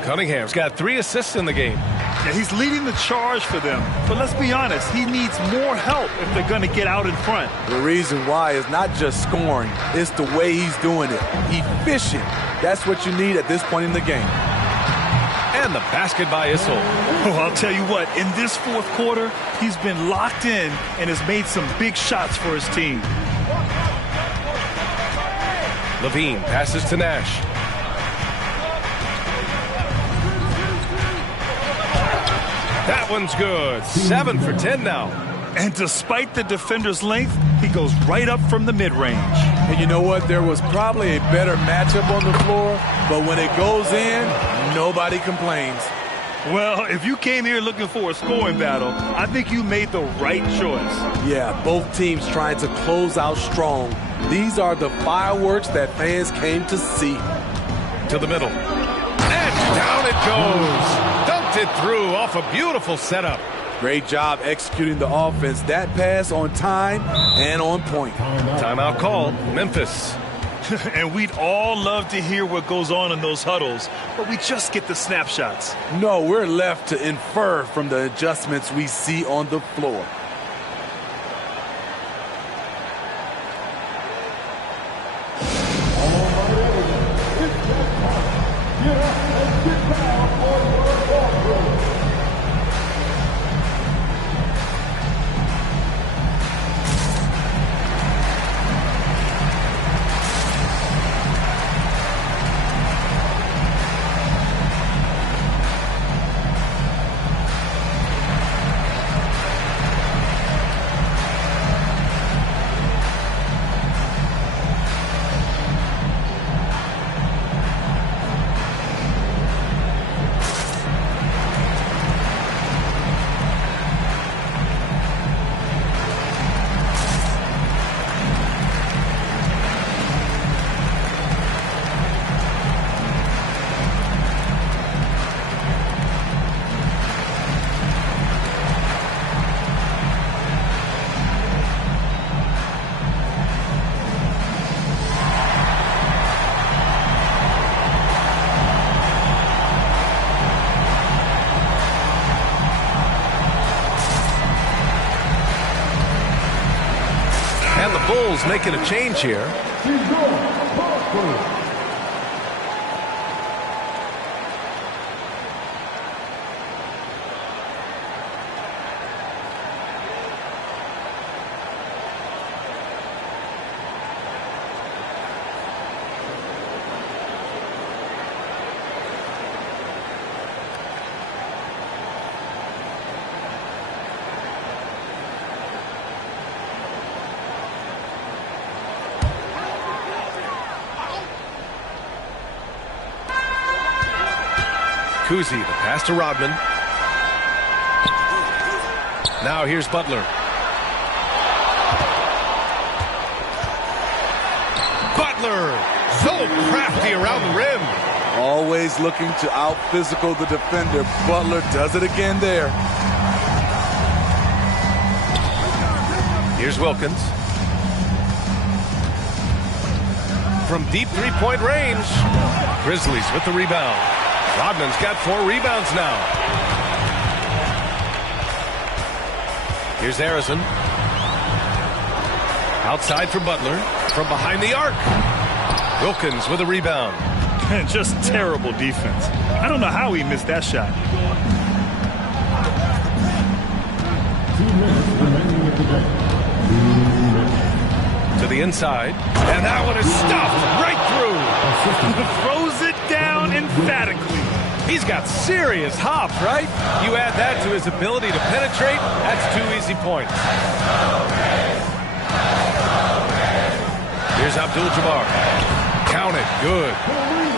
Cunningham's got 3 assists in the game. Yeah, he's leading the charge for them. But let's be honest, he needs more help if they're going to get out in front. The reason why is not just scoring, it's the way he's doing it. Efficient. That's what you need at this point in the game. And the basket by Issel. Oh, I'll tell you what, in this fourth quarter, he's been locked in and has made some big shots for his team. Levine passes to Nash. That one's good. 7 for 10 now. And despite the defender's length, he goes right up from the mid-range. And you know what? There was probably a better matchup on the floor, but when it goes in, nobody complains. Well, if you came here looking for a scoring battle, I think you made the right choice. Yeah, both teams trying to close out strong. These are the fireworks that fans came to see. To the middle. And down it goes. Dunked it through off a beautiful setup. Great job executing the offense. That pass on time and on point. Timeout called. Memphis. And we'd all love to hear what goes on in those huddles, but we just get the snapshots. No, we're left to infer from the adjustments we see on the floor. Bulls making a change here. Kuzi, the pass to Rodman. Now here's Butler. Butler, so crafty around the rim. Always looking to out-physical the defender. Butler does it again there. Here's Wilkins. From deep three-point range. Grizzlies with the rebound. Rodman's got 4 rebounds now. Here's Harrison. Outside for Butler. From behind the arc. Wilkins with a rebound. Just terrible defense. I don't know how he missed that shot. 2 minutes remaining at the game. 2 minutes. To the inside. And that one is stuffed right through. Throws it down emphatically. He's got serious hop, right? You add that to his ability to penetrate, that's 2 easy points. Here's Abdul-Jabbar. Count it, good.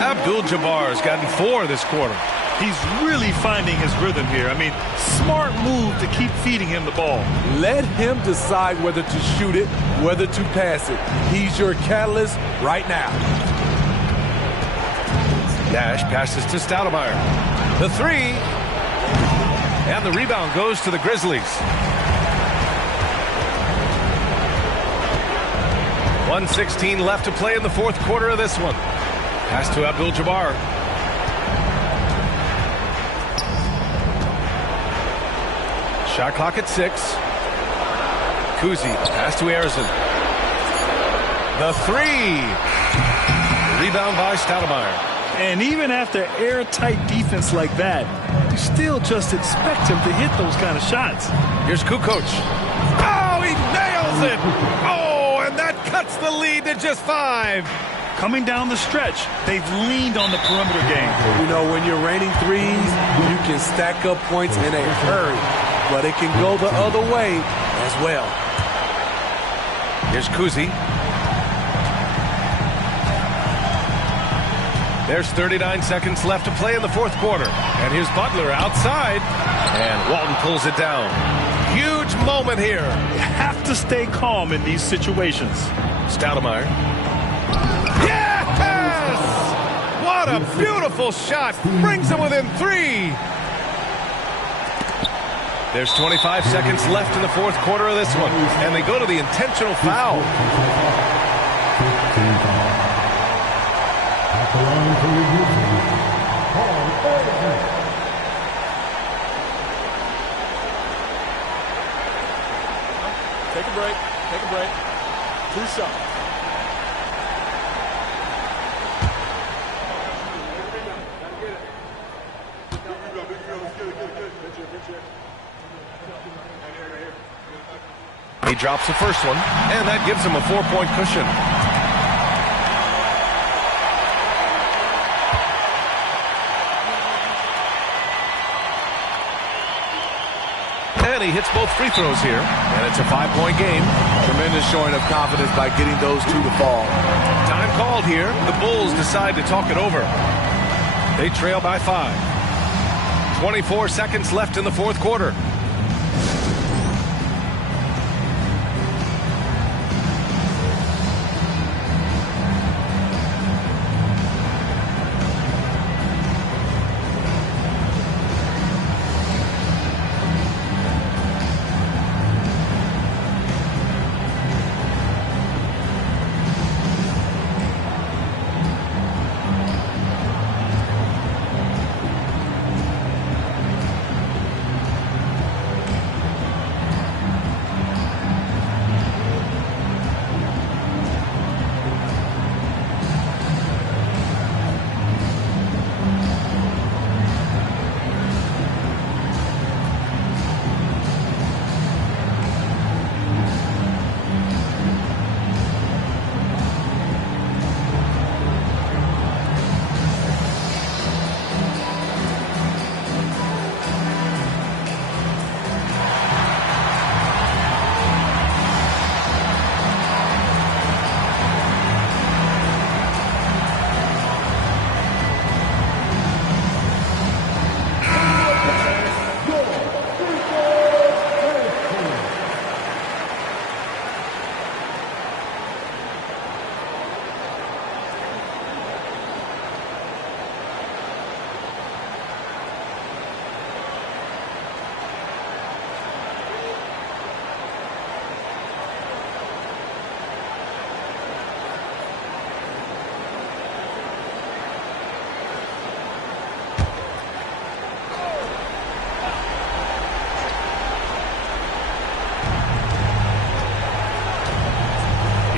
Abdul-Jabbar's gotten 4 this quarter. He's really finding his rhythm here. I mean, smart move to keep feeding him the ball. Let him decide whether to shoot it, whether to pass it. He's your catalyst right now. Nash passes to Stoudemire. The 3. And the rebound goes to the Grizzlies. 1:16 left to play in the 4th quarter of this one. Pass to Abdul-Jabbar. Shot clock at 6. Kuzi, pass to Harrison. The 3. Rebound by Stoudemire. And even after airtight defense like that, you still just expect him to hit those kind of shots. Here's Kukoc. Oh, he nails it! Oh, and that cuts the lead to just 5. Coming down the stretch, they've leaned on the perimeter game. You know, when you're raining threes, you can stack up points in a hurry. But it can go the other way as well. Here's Kuzi. There's 39 seconds left to play in the 4th quarter. And here's Butler outside. And Walton pulls it down. Huge moment here. You have to stay calm in these situations. Stoudemire. Yes! What a beautiful shot. Brings them within 3. There's 25 seconds left in the 4th quarter of this one. And they go to the intentional foul. At the line for your Grizzlies, Paul Anderson. Take a break. Take a break. 2 shots. He drops the first one, and that gives him a 4-point cushion. And he hits both free throws here, and it's a 5-point game. Tremendous showing of confidence by getting those 2 to fall. Time called here. The Bulls decide to talk it over. They trail by 5. 24 seconds left in the 4th quarter.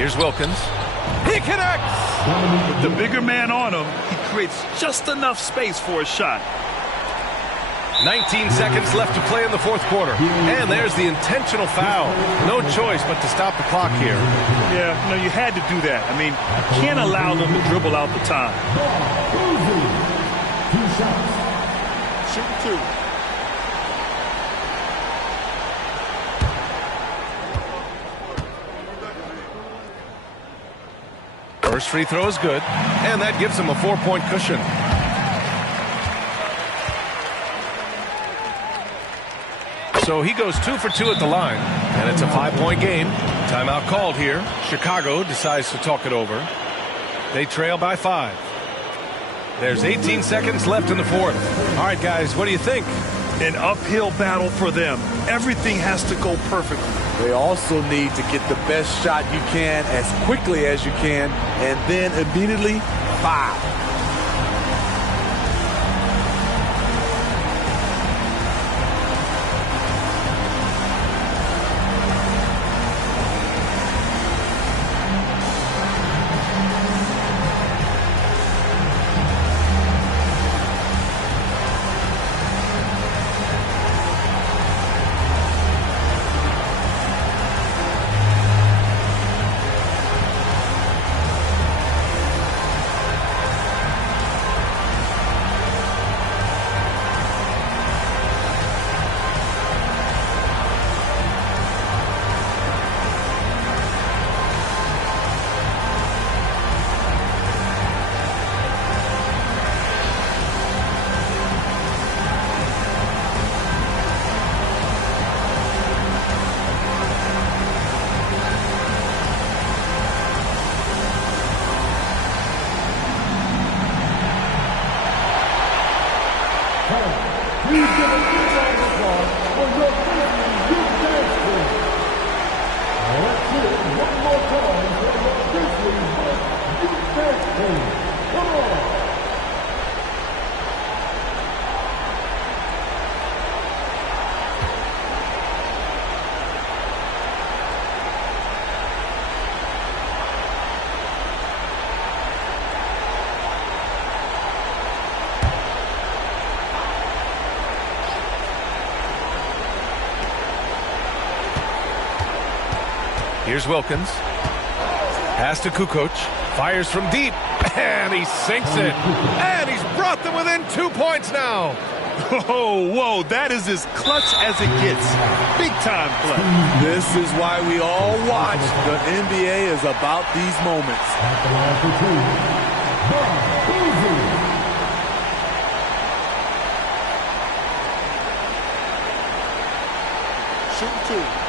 Here's Wilkins. He connects! With the bigger man on him, he creates just enough space for a shot. 19 seconds left to play in the fourth quarter. And there's the intentional foul. No choice but to stop the clock here. Yeah, you had to do that. I mean, you can't allow them to dribble out the time. 2 shots. Shoot 2. First free throw is good, and that gives him a 4-point cushion. So he goes 2 for 2 at the line, and it's a 5-point game. Timeout called here. Chicago decides to talk it over. They trail by 5. There's 18 seconds left in the fourth. All right, guys, what do you think? An uphill battle for them. Everything has to go perfectly. They also need to get the best shot you can as quickly as you can, and then immediately foul. Here's Wilkins. Pass to Kukoc. Fires from deep. And he sinks it. And he's brought them within 2 points now. Whoa, that is as clutch as it gets. Big time play. This is why we all watch. The NBA is about these moments. Shoot 2.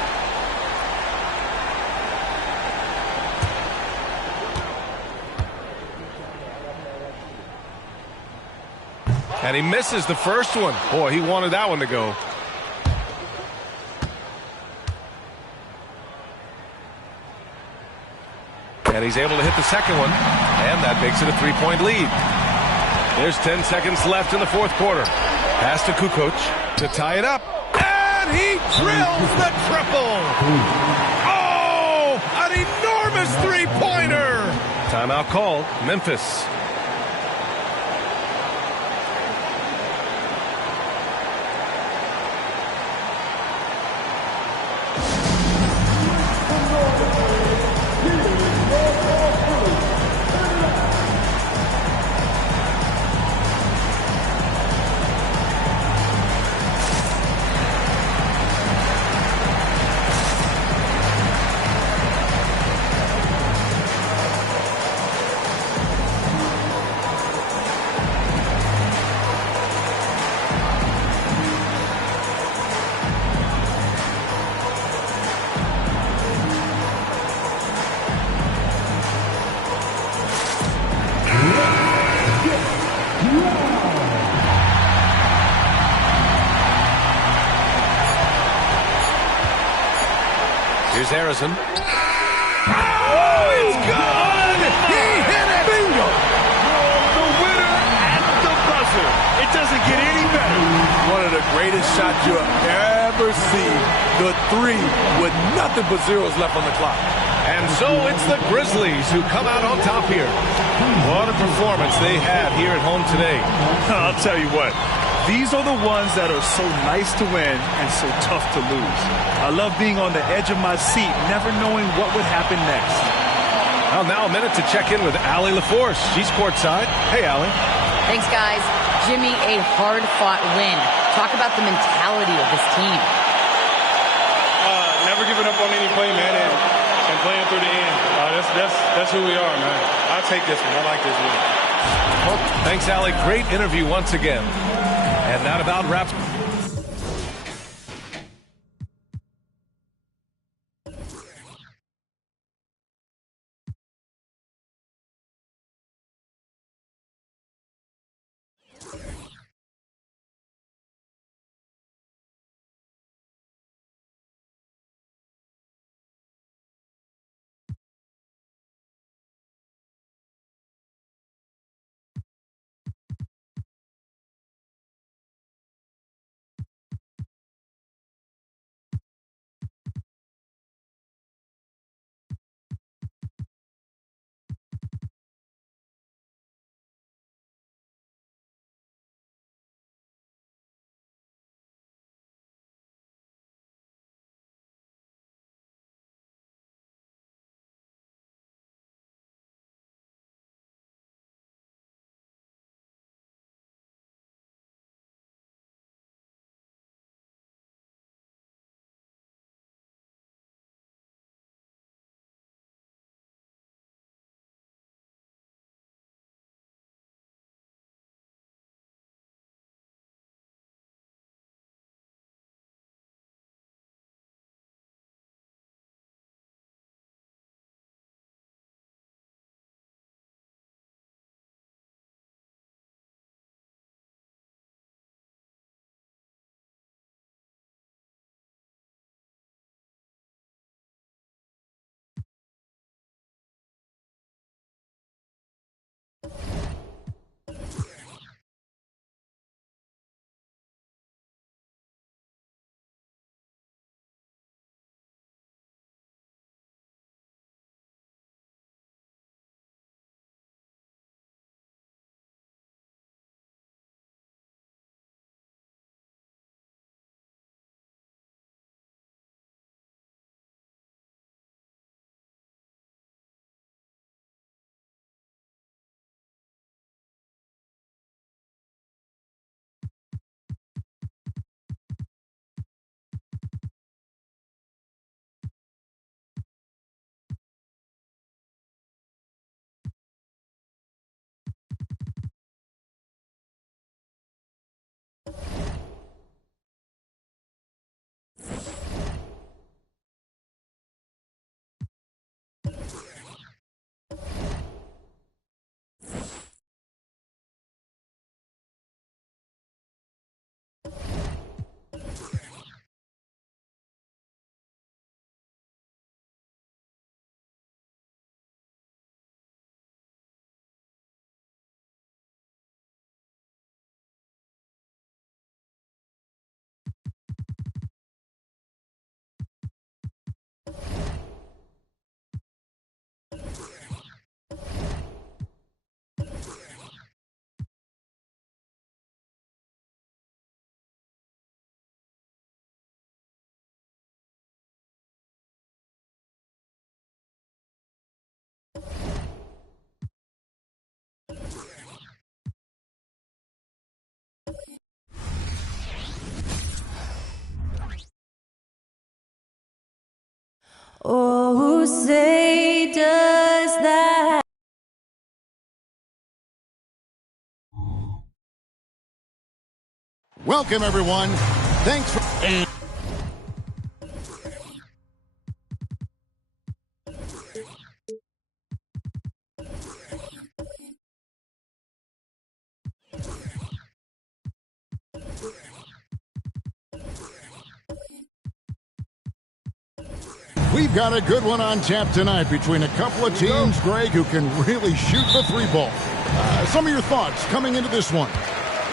And he misses the first one. Boy, he wanted that one to go. And he's able to hit the second one. And that makes it a 3-point lead. There's 10 seconds left in the fourth quarter. Pass to Kukoc to tie it up. And he drills the triple. Oh, an enormous three-pointer. Timeout called. Memphis. Here's Harrison. Oh, it's good! He hit it! Bingo! The winner at the buzzer. It doesn't get any better. One of the greatest shots you'll ever see. The three with nothing but zeros left on the clock. And so it's the Grizzlies who come out on top here. What a performance they had here at home today. I'll tell you what. These are the ones that are so nice to win and so tough to lose. I love being on the edge of my seat, never knowing what would happen next. Well, now a minute to check in with Allie LaForce. She's courtside. Hey, Allie. Thanks, guys. Jimmy, a hard-fought win. Talk about the mentality of this team. Never giving up on any play, man, and playing through the end. That's who we are, man. I'll take this one. I like this one. Well, thanks, Allie. Great interview once again. And that about wraps. Oh, who say does that? Welcome, everyone. Thanks for... We've got a good one on tap tonight between a couple of teams, Greg, who can really shoot the three ball. Some of your thoughts coming into this one.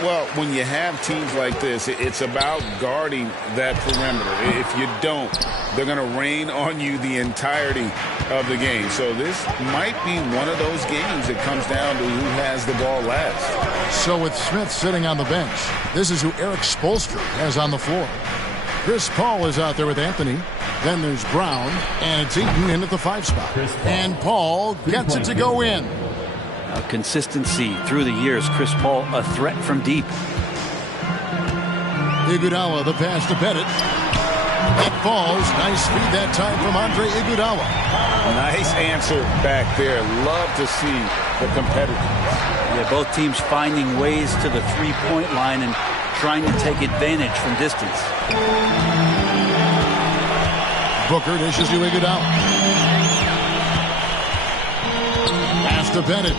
Well, when you have teams like this, it's about guarding that perimeter. If you don't, they're going to rain on you the entirety of the game. So this might be one of those games that comes down to who has the ball last. So with Smith sitting on the bench, this is who Eric Spoelstra has on the floor. Chris Paul is out there with Anthony. Then there's Brown, and it's Eaton in at the 5 spot. And Paul gets it to go in. Consistency through the years. Chris Paul, a threat from deep. Iguodala, the pass to Pettit. It falls. Nice feed that time from Andre Iguodala. Nice answer back there. Love to see the competitiveness. Yeah, both teams finding ways to the three-point line and trying to take advantage from distance. Booker dishes to Iguodala. Pass to Pettit.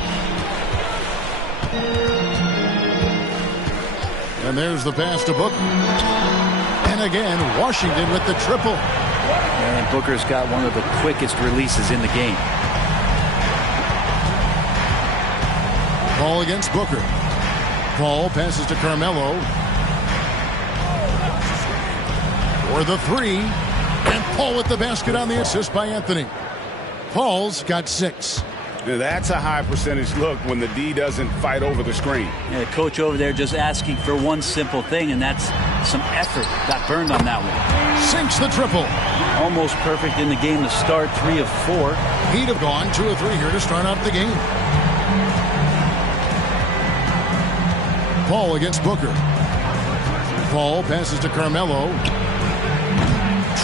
And there's the pass to Booker. And again, Washington with the triple. And Booker's got one of the quickest releases in the game. Paul against Booker. Paul passes to Carmelo. For the 3. And Paul with the basket on the assist by Anthony. Paul's got 6. Now that's a high percentage look when the D doesn't fight over the screen. Yeah, coach over there just asking for one simple thing, and that's some effort. Got burned on that one. Sinks the triple. Almost perfect in the game to start. 3 of 4. He'd have gone 2 of 3 here to start out the game. Paul against Booker. Paul passes to Carmelo.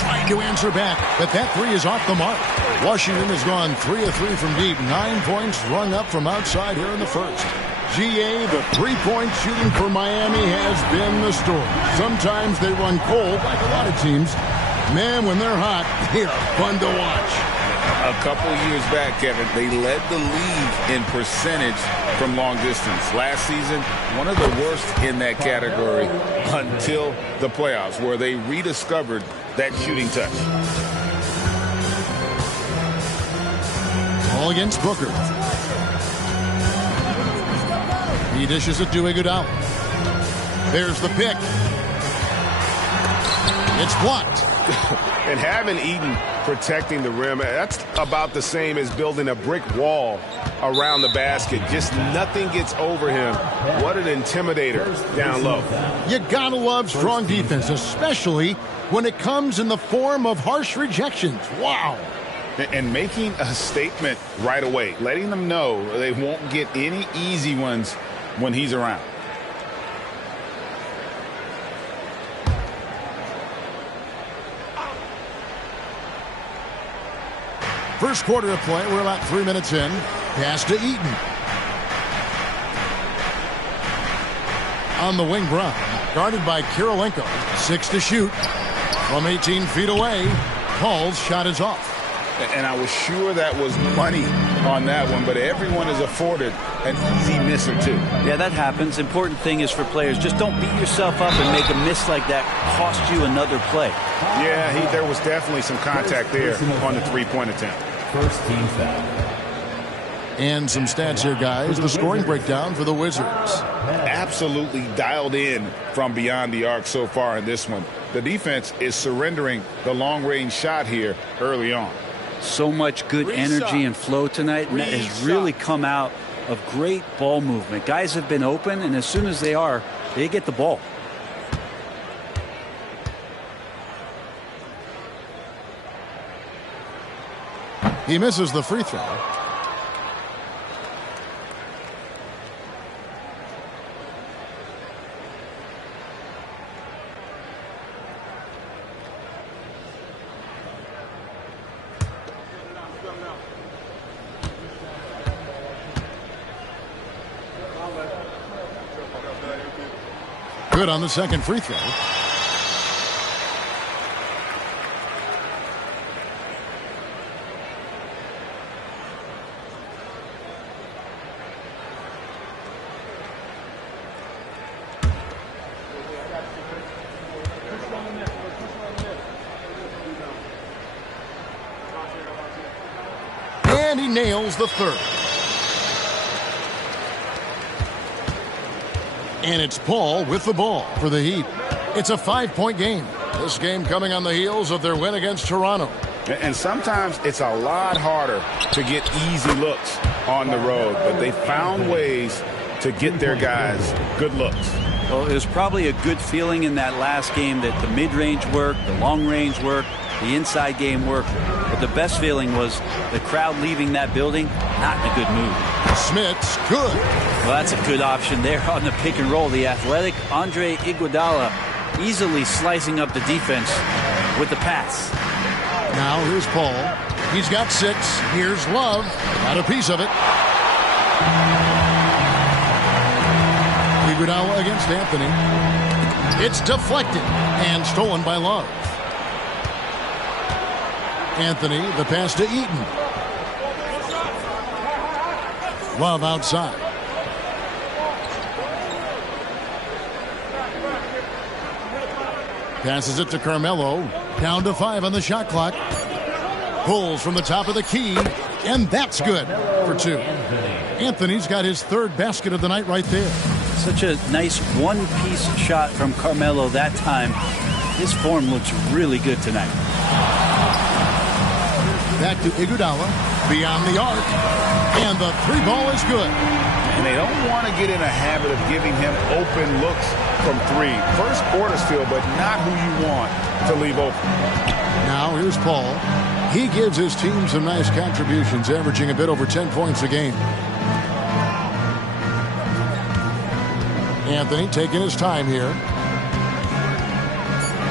Trying to answer back, but that 3 is off the mark. Washington has gone 3 of 3 from deep. 9 points rung up from outside here in the first. GA, the 3-point shooting for Miami has been the story. Sometimes they run cold like a lot of teams. Man, when they're hot, they are fun to watch. A couple years back, Kevin, they led the league in percentage from long distance. Last season, one of the worst in that category until the playoffs, where they rediscovered that shooting touch. Paul against Booker. He dishes it to Iguodala. There's the pick. It's blocked. And having Eaton protecting the rim, that's about the same as building a brick wall around the basket. Just nothing gets over him. What an intimidator down low. You gotta love strong defense, especially when it comes in the form of harsh rejections. Wow. And making a statement right away, letting them know they won't get any easy ones when he's around. First quarter of play, we're about 3 minutes in. Pass to Eaton. On the wing, Brown. Guarded by Kirilenko. 6 to shoot. From 18 feet away, Paul's shot is off. And I was sure that was money on that one, but everyone is afforded an easy miss or two. Yeah, that happens. Important thing is for players, just don't beat yourself up and make a miss like that cost you another play. Yeah, there was definitely some contact there on the three-point attempt. First team foul. And some stats here, guys. The scoring breakdown for the Wizards. Absolutely dialed in from beyond the arc so far in this one. The defense is surrendering the long-range shot here early on. So much good energy and flow tonight, and that has really come out of great ball movement. Guys have been open, and as soon as they are, they get the ball. He misses the free throw. Good on the second free throw. And he nails the third. And it's Paul with the ball for the Heat. It's a 5-point game. This game coming on the heels of their win against Toronto. And sometimes it's a lot harder to get easy looks on the road, but they found ways to get their guys good looks. Well, it was probably a good feeling in that last game that the mid-range worked, the long-range worked, the inside game worked. But the best feeling was the crowd leaving that building not in a good mood. Smith's good. Well, that's a good option there on the pick and roll. The athletic Andre Iguodala easily slicing up the defense with the pass. Now here's Paul. He's got 6. Here's Love. Got a piece of it. Iguodala against Anthony. It's deflected and stolen by Love. Anthony, the pass to Eaton. Love outside. Passes it to Carmelo. Down to 5 on the shot clock. Pulls from the top of the key. And that's good for 2. Anthony's got his 3rd basket of the night right there. Such a nice one-piece shot from Carmelo that time. His form looks really good tonight. Back to Iguodala. Beyond the arc. And the 3 ball is good. And they don't want to get in a habit of giving him open looks from 3. First order still, but not who you want to leave open. Now here's Paul. He gives his team some nice contributions, averaging a bit over 10 points a game. Anthony taking his time here.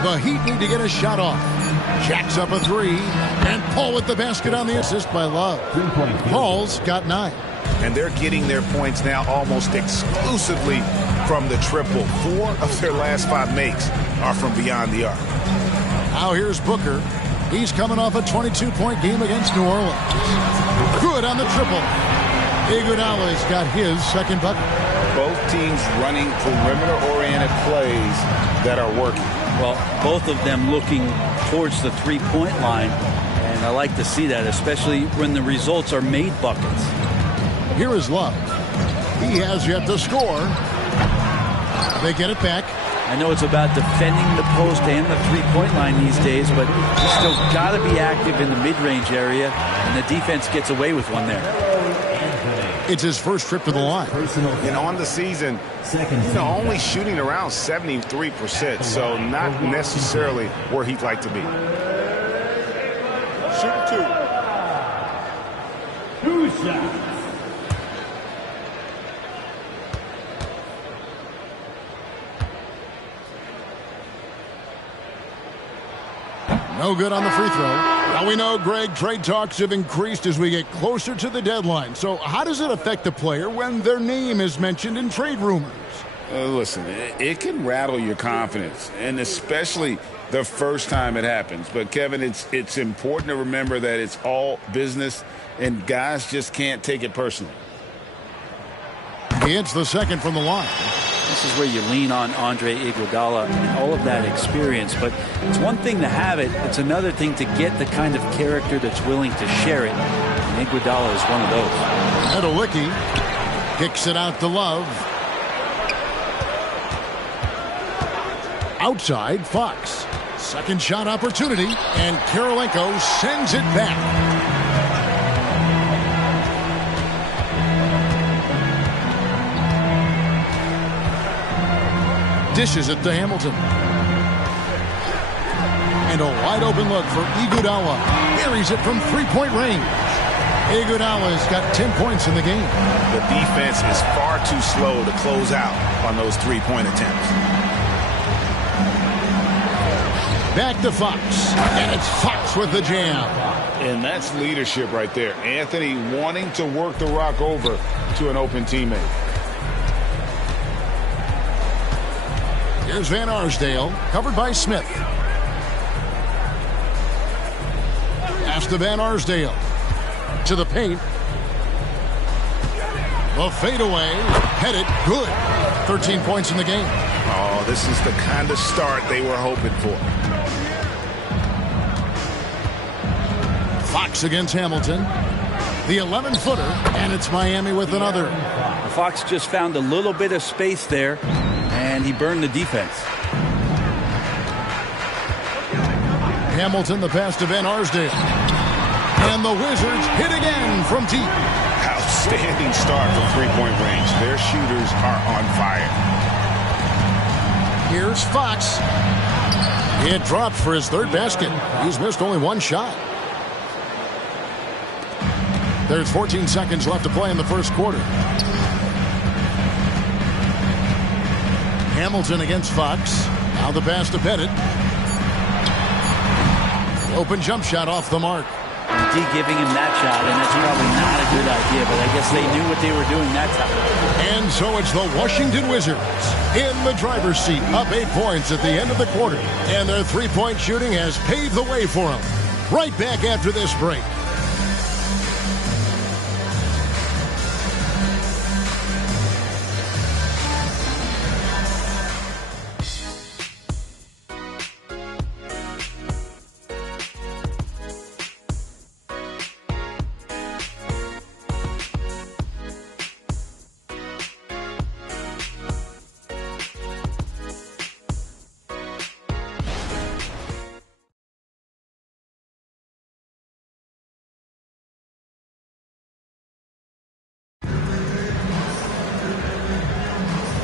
The Heat need to get a shot off. Jacks up a 3. And Paul with the basket on the assist by Love. Paul's got 9. And they're getting their points now almost exclusively from the triple. 4 of their last 5 makes are from beyond the arc. Now here's Booker. He's coming off a 22-point game against New Orleans. Good on the triple. Iguodala's got his 2nd bucket. Both teams running perimeter-oriented plays that are working. Well, both of them looking towards the 3-point line. And I like to see that, especially when the results are made buckets. Here is Love. He has yet to score. They get it back. I know it's about defending the post and the 3-point line these days, but he's still got to be active in the mid-range area, and the defense gets away with one there. It's his first trip to the line. And on the season, only shooting around 73%, so not necessarily where he'd like to be. Shoot 2. 2 shots. No good on the free throw. Now we know, Greg, trade talks have increased as we get closer to the deadline. So how does it affect the player when their name is mentioned in trade rumors? Listen, it can rattle your confidence, and especially the first time it happens. But, Kevin, it's important to remember that it's all business, and guys just can't take it personally. He hits the 2nd from the line. This is where you lean on Andre Iguodala and all of that experience. But it's one thing to have it. It's another thing to get the kind of character that's willing to share it. And Iguodala is one of those. Adelicki kicks it out to Love. Outside, Fox. 2nd shot opportunity. And Kirilenko sends it back. Dishes it to Hamilton. And a wide open look for Iguodala. Buries it from 3-point range. Iguodala's got 10 points in the game. The defense is far too slow to close out on those 3-point attempts. Back to Fox. And it's Fox with the jam. And that's leadership right there. Anthony wanting to work the rock over to an open teammate. Here's Van Arsdale, covered by Smith. Pass to Van Arsdale. To the paint. The fadeaway. Headed. Good. 13 points in the game. Oh, this is the kind of start they were hoping for. Fox against Hamilton. The 11-footer. And it's Miami with another. Fox just found a little bit of space there. And he burned the defense. Hamilton, the pass to Van Arsdale. And the Wizards hit again from deep. Outstanding start from three-point range. Their shooters are on fire. Here's Fox. It dropped for his third basket. He's missed only one shot. There's 14 seconds left to play in the first quarter. Hamilton against Fox. Now the pass to Pettit. Open jump shot off the mark. D giving him that shot, and that's probably not a good idea, but I guess they knew what they were doing that time. And so it's the Washington Wizards in the driver's seat, up 8 points at the end of the quarter. And their three-point shooting has paved the way for them. Right back after this break.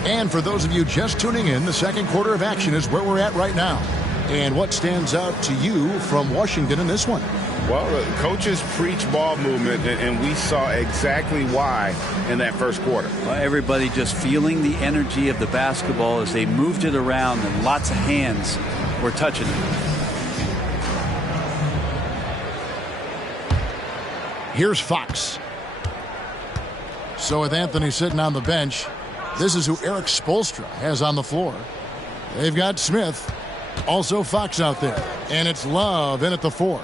And for those of you just tuning in, the second quarter of action is where we're at right now. And what stands out to you from Washington in this one? Well, the coaches preach ball movement, and we saw exactly why in that first quarter. Well, everybody just feeling the energy of the basketball as they moved it around, and lots of hands were touching it. Here's Fox. So with Anthony sitting on the bench, this is who Eric Spoelstra has on the floor. They've got Smith, also Fox out there. And it's Love in at the 4.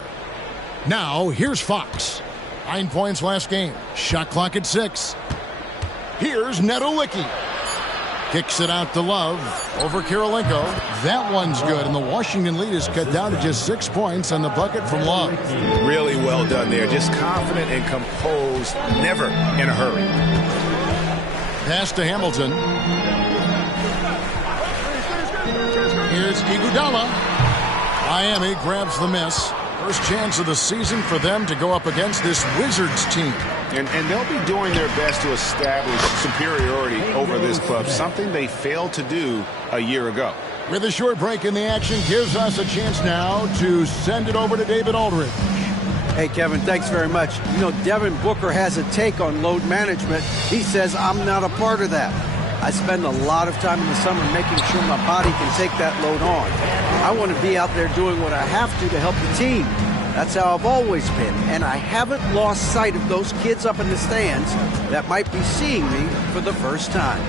Now, here's Fox. 9 points last game. Shot clock at 6. Here's Nedolicki. Kicks it out to Love over Kirilenko. That one's good, and the Washington lead is cut down to just 6 points on the bucket from Love. Really well done there. Just confident and composed, never in a hurry. Pass to Hamilton. Here's Iguodala. Miami grabs the miss. First chance of the season for them to go up against this Wizards team. And they'll be doing their best to establish superiority over this club, something they failed to do a year ago. With a short break in the action, gives us a chance now to send it over to David Aldridge. Hey, Kevin, thanks very much. You know, Devin Booker has a take on load management. He says, I'm not a part of that. I spend a lot of time in the summer making sure my body can take that load on. I want to be out there doing what I have to help the team. That's how I've always been. And I haven't lost sight of those kids up in the stands that might be seeing me for the first time.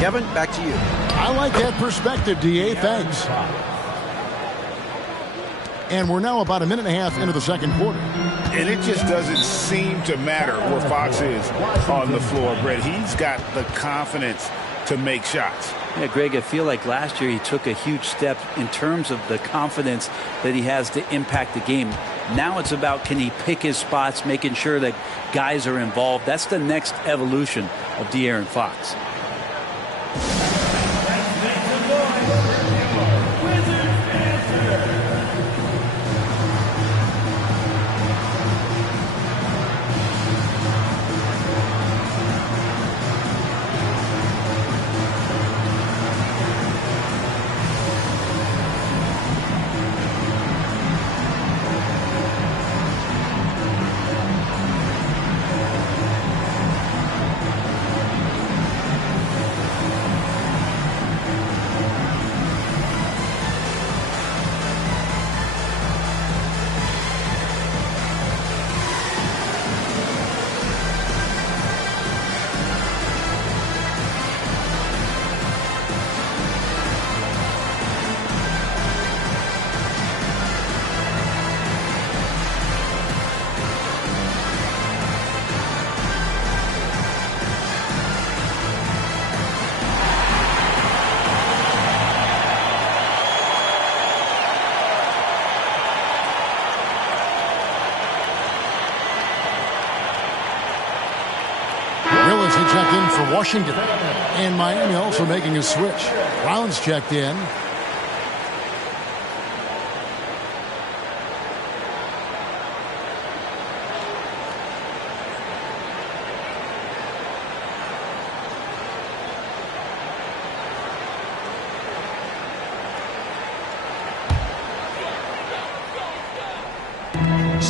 Kevin, back to you. I like that perspective, D.A. Thanks. And we're now about a minute and a half into the second quarter. And it just doesn't seem to matter where Fox is on the floor, Brett. He's got the confidence to make shots. Yeah, Greg, I feel like last year he took a huge step in terms of the confidence that he has to impact the game. Now it's about, can he pick his spots, making sure that guys are involved. That's the next evolution of De'Aaron Fox. Checked in for Washington. And Miami also making a switch. Brown's checked in.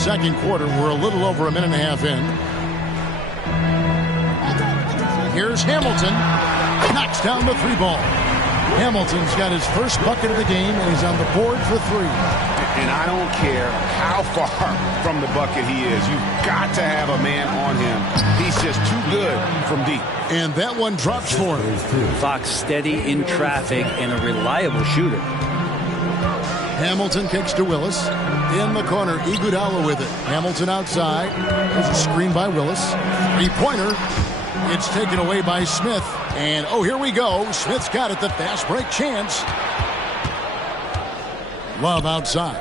second quarter. We're a little over a minute and a half in. Here's Hamilton. Knocks down the three ball. Hamilton's got his first bucket of the game, and he's on the board for three. And I don't care how far from the bucket he is. You've got to have a man on him. He's just too good from deep. And that one drops for him. Fox steady in traffic and a reliable shooter. Hamilton kicks to Willis. In the corner, Iguodala with it. Hamilton outside. There's a screen by Willis. Three-pointer. It's taken away by Smith. And, oh, here we go. Smith's got it. The fast break chance. Love outside.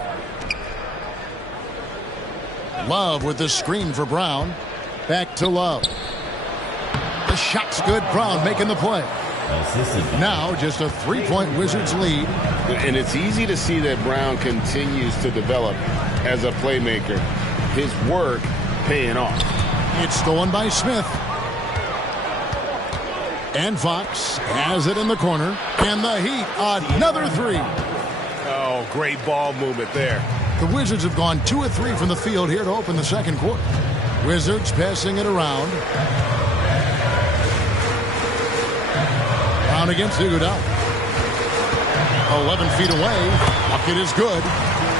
Love with the screen for Brown. Back to Love. The shot's good. Brown making the play. Now just a three-point Wizards lead. And it's easy to see that Brown continues to develop as a playmaker. His work paying off. It's stolen by Smith. And Fox has it in the corner. And the Heat, another three. Oh, great ball movement there. The Wizards have gone 2 of 3 from the field here to open the second quarter. Wizards passing it around. Brown against Iguodala. 11 feet away. Bucket is good.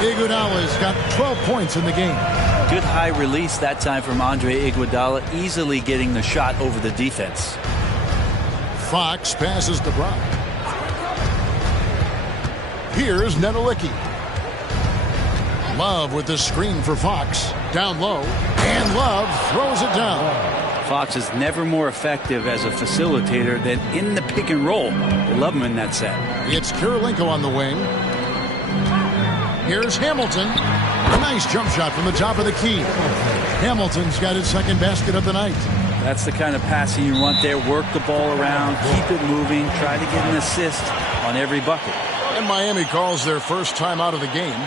Iguodala's got 12 points in the game. Good high release that time from Andre Iguodala, easily getting the shot over the defense. Fox passes to Brown. Here's Nedelicki. Love with the screen for Fox. Down low. And Love throws it down. Fox is never more effective as a facilitator than in the pick and roll. They love him in that set. It's Kirilenko on the wing. Here's Hamilton. A nice jump shot from the top of the key. Hamilton's got his second basket of the night. That's the kind of passing you want there. Work the ball around, keep it moving, try to get an assist on every bucket. And Miami calls their first time out of the game.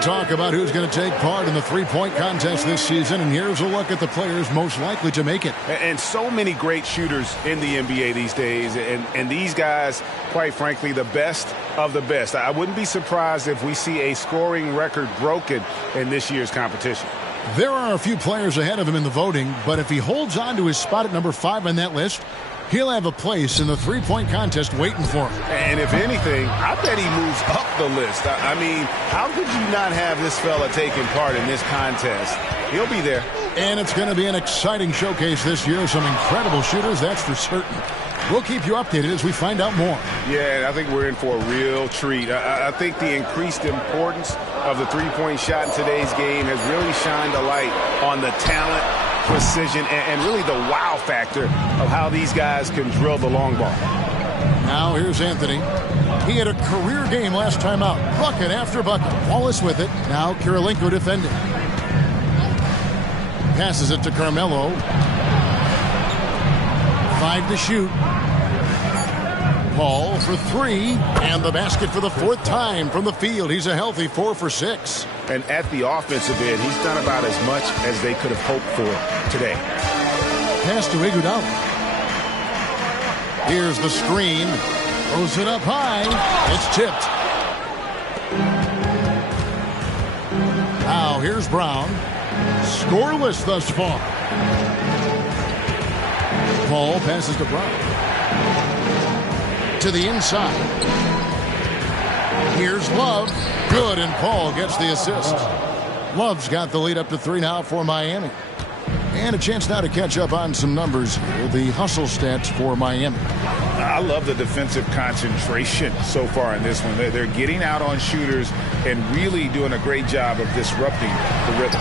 Talk about who's going to take part in the three-point contest this season, and here's a look at the players most likely to make it. And so many great shooters in the NBA these days, and these guys, quite frankly, the best of the best. I wouldn't be surprised if we see a scoring record broken in this year's competition. There are a few players ahead of him in the voting, but if he holds on to his spot at number 5 on that list, he'll have a place in the three-point contest waiting for him. And if anything, I bet he moves up the list. I mean, how could you not have this fella taking part in this contest? He'll be there. And it's going to be an exciting showcase this year. Some incredible shooters, that's for certain. We'll keep you updated as we find out more. Yeah, I think we're in for a real treat. I think the increased importance of the three-point shot in today's game has really shined a light on the talent, precision, and really the wow factor of how these guys can drill the long ball. Now here's Anthony. He had a career game last time out. Bucket after bucket. Wallace with it. Now Kirilenko defending. Passes it to Carmelo. 5 to shoot. Paul for 3. And the basket for the 4th time from the field. He's a healthy 4 for 6. And at the offensive end, he's done about as much as they could have hoped for today. Pass to Iguodala. Here's the screen. Throws it up high. It's tipped. Now here's Brown. Scoreless thus far. Paul passes to Brown. To the inside. Here's Love. Good, and Paul gets the assist. Love's got the lead up to 3 now for Miami. And a chance now to catch up on some numbers. The hustle stats for Miami. I love the defensive concentration so far in this one. They're getting out on shooters and really doing a great job of disrupting the rhythm.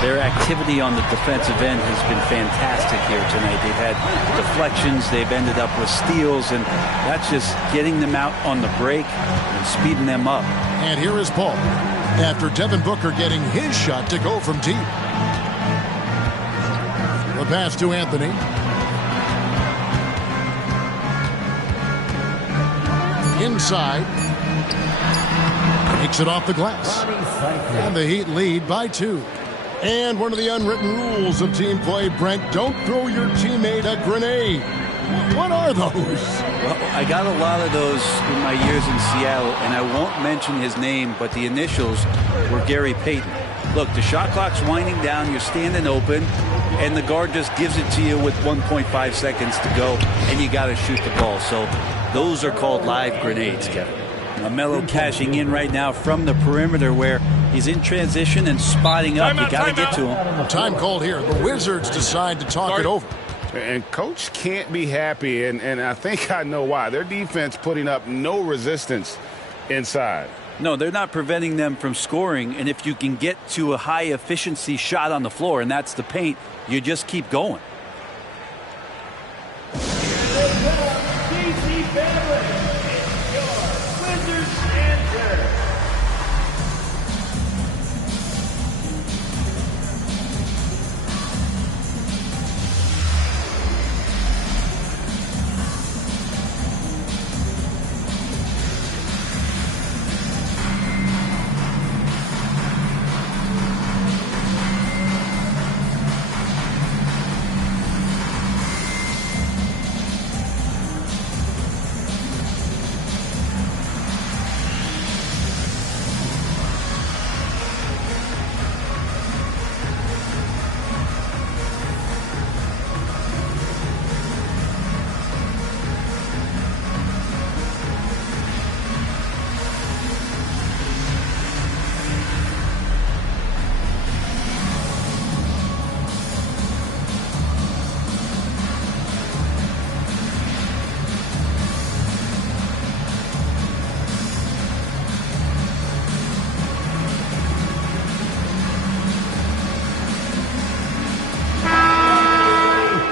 Their activity on the defensive end has been fantastic here tonight. They've had deflections, they've ended up with steals, and that's just getting them out on the break and speeding them up. And here is Paul, after Devin Booker getting his shot to go from deep. The pass to Anthony. Inside. Takes it off the glass. And the Heat lead by 2. And one of the unwritten rules of team play, Brent, don't throw your teammate a grenade. What are those? Well, I got a lot of those in my years in Seattle, and I won't mention his name, but the initials were Gary Payton. Look, the shot clock's winding down, you're standing open, and the guard just gives it to you with 1.5 seconds to go, and you got to shoot the ball. So those are called live grenades, Kevin. LaMelo cashing in right now from the perimeter where he's in transition and spotting up. You got to get to him. Time called here. The Wizards decide to talk it over. And Coach can't be happy, and I think I know why. Their defense putting up no resistance inside. No, they're not preventing them from scoring, and if you can get to a high-efficiency shot on the floor, and that's the paint, you just keep going.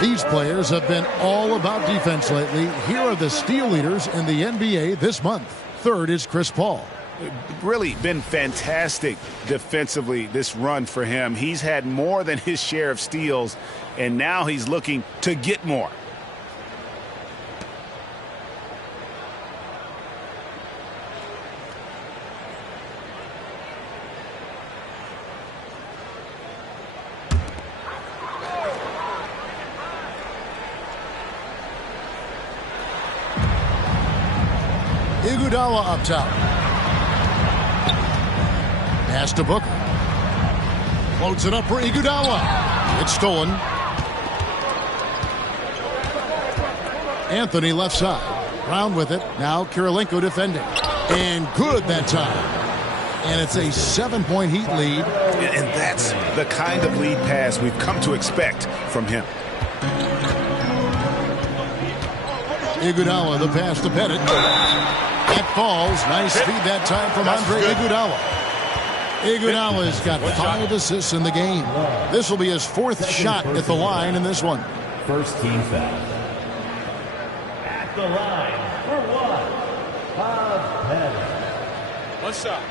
These players have been all about defense lately. Here are the steal leaders in the NBA this month. Third is Chris Paul. Really been fantastic defensively this run for him. He's had more than his share of steals, and now he's looking to get more. Iguodala up top. Pass to Booker. Floats it up for Iguodala. It's stolen. Anthony left side. Brown with it. Now Kirilenko defending. And good that time. And it's a 7-point Heat lead. And that's the kind of lead pass we've come to expect from him. Iguodala, the pass to Pettit. That falls. Nice speed that time from Andre Iguodala. Iguodala's got 5 assists in the game. This will be his 4th shot at the line in this one. First team foul. At the line for one. Pettit. One shot.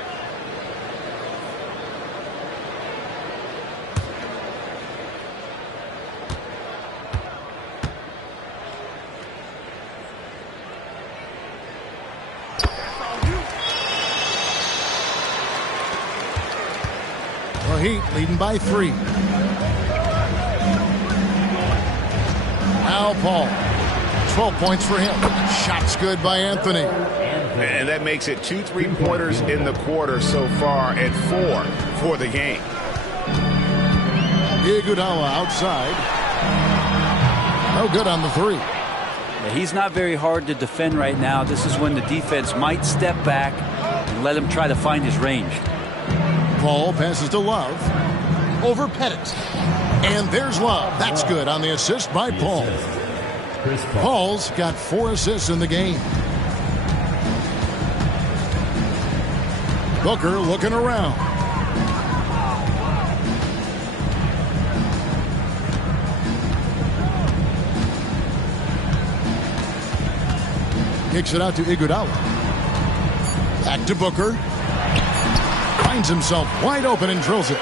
Heat leading by 3. Now Paul 12 points for him. Shots good by Anthony. And that makes it 2 3-pointers in the quarter so far and 4 for the game. Iguodala outside. No good on the 3. Yeah, he's not very hard to defend right now. This is when the defense might step back and let him try to find his range. Paul passes to Love. Over Pettit. And there's Love. That's good on the assist by Paul. Paul's got 4 assists in the game. Booker looking around. Kicks it out to Iguodala. Back to Booker. Finds himself wide open and drills it.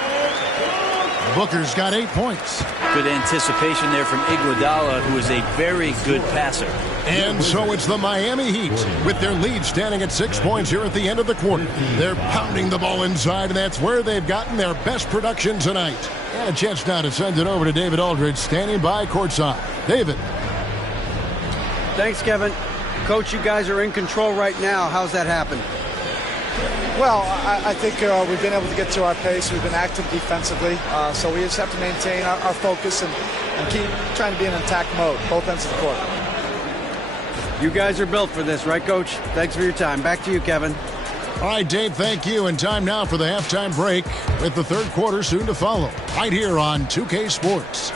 Booker's got 8 points. Good anticipation there from Iguodala, who is a very good passer. And so it's the Miami Heat with their lead standing at 6 points here at the end of the quarter. They're pounding the ball inside, and that's where they've gotten their best production tonight. And a chance now to send it over to David Aldridge, standing by courtside. David. Thanks, Kevin. Coach, you guys are in control right now. How's that happen? Well, I think we've been able to get to our pace. We've been active defensively, so we just have to maintain our focus and keep trying to be in attack mode, both ends of the court. You guys are built for this, right, Coach? Thanks for your time. Back to you, Kevin. All right, Dave, thank you. And time now for the halftime break with the third quarter soon to follow, right here on 2K Sports.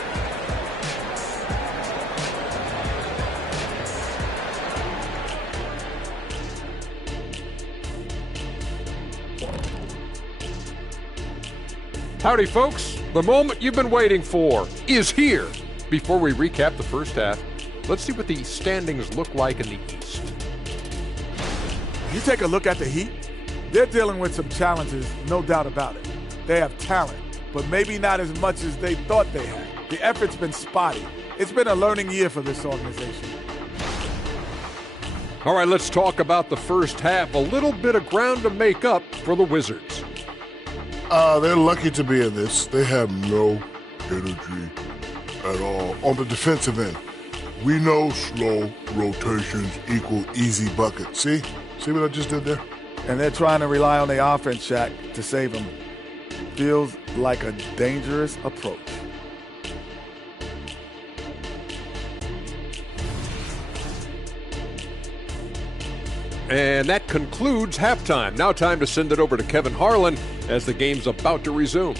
Howdy, folks. The moment you've been waiting for is here. Before we recap the first half, let's see what the standings look like in the East. You take a look at the Heat, they're dealing with some challenges, no doubt about it. They have talent, but maybe not as much as they thought they had. The effort's been spotty. It's been a learning year for this organization. All right, let's talk about the first half. A little bit of ground to make up for the Wizards. They're lucky to be in this. They have no energy at all. On the defensive end, we know slow rotations equal easy buckets. See what I just did there? And they're trying to rely on the offense, Shaq, to save them. Feels like a dangerous approach. And that concludes halftime. Now time to send it over to Kevin Harlan as the game's about to resume.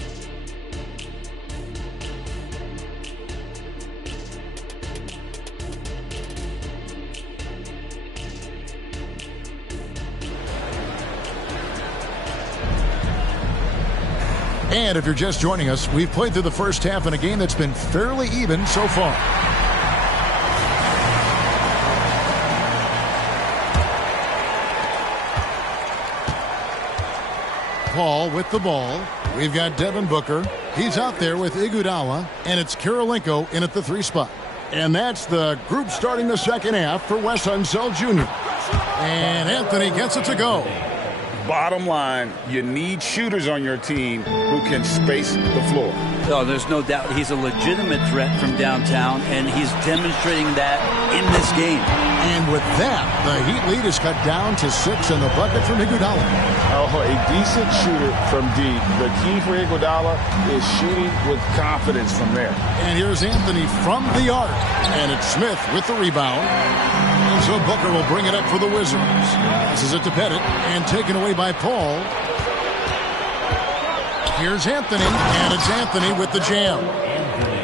And if you're just joining us, we've played through the first half in a game that's been fairly even so far. Paul with the ball. We've got Devin Booker. He's out there with Iguodala, and it's Kirilenko in at the 3 spot. And that's the group starting the second half for Wes Unseld Jr. And Anthony gets it to go. Bottom line, you need shooters on your team who can space the floor. Oh, there's no doubt he's a legitimate threat from downtown, and he's demonstrating that in this game. And with that, the Heat lead is cut down to 6 in the bucket from Iguodala. Oh, a decent shooter from deep. The key for Iguodala is shooting with confidence from there. And here's Anthony from the arc. And it's Smith with the rebound. And so Booker will bring it up for the Wizards. Passes it to Pettit and taken away by Paul. Here's Anthony, and it's Anthony with the jam.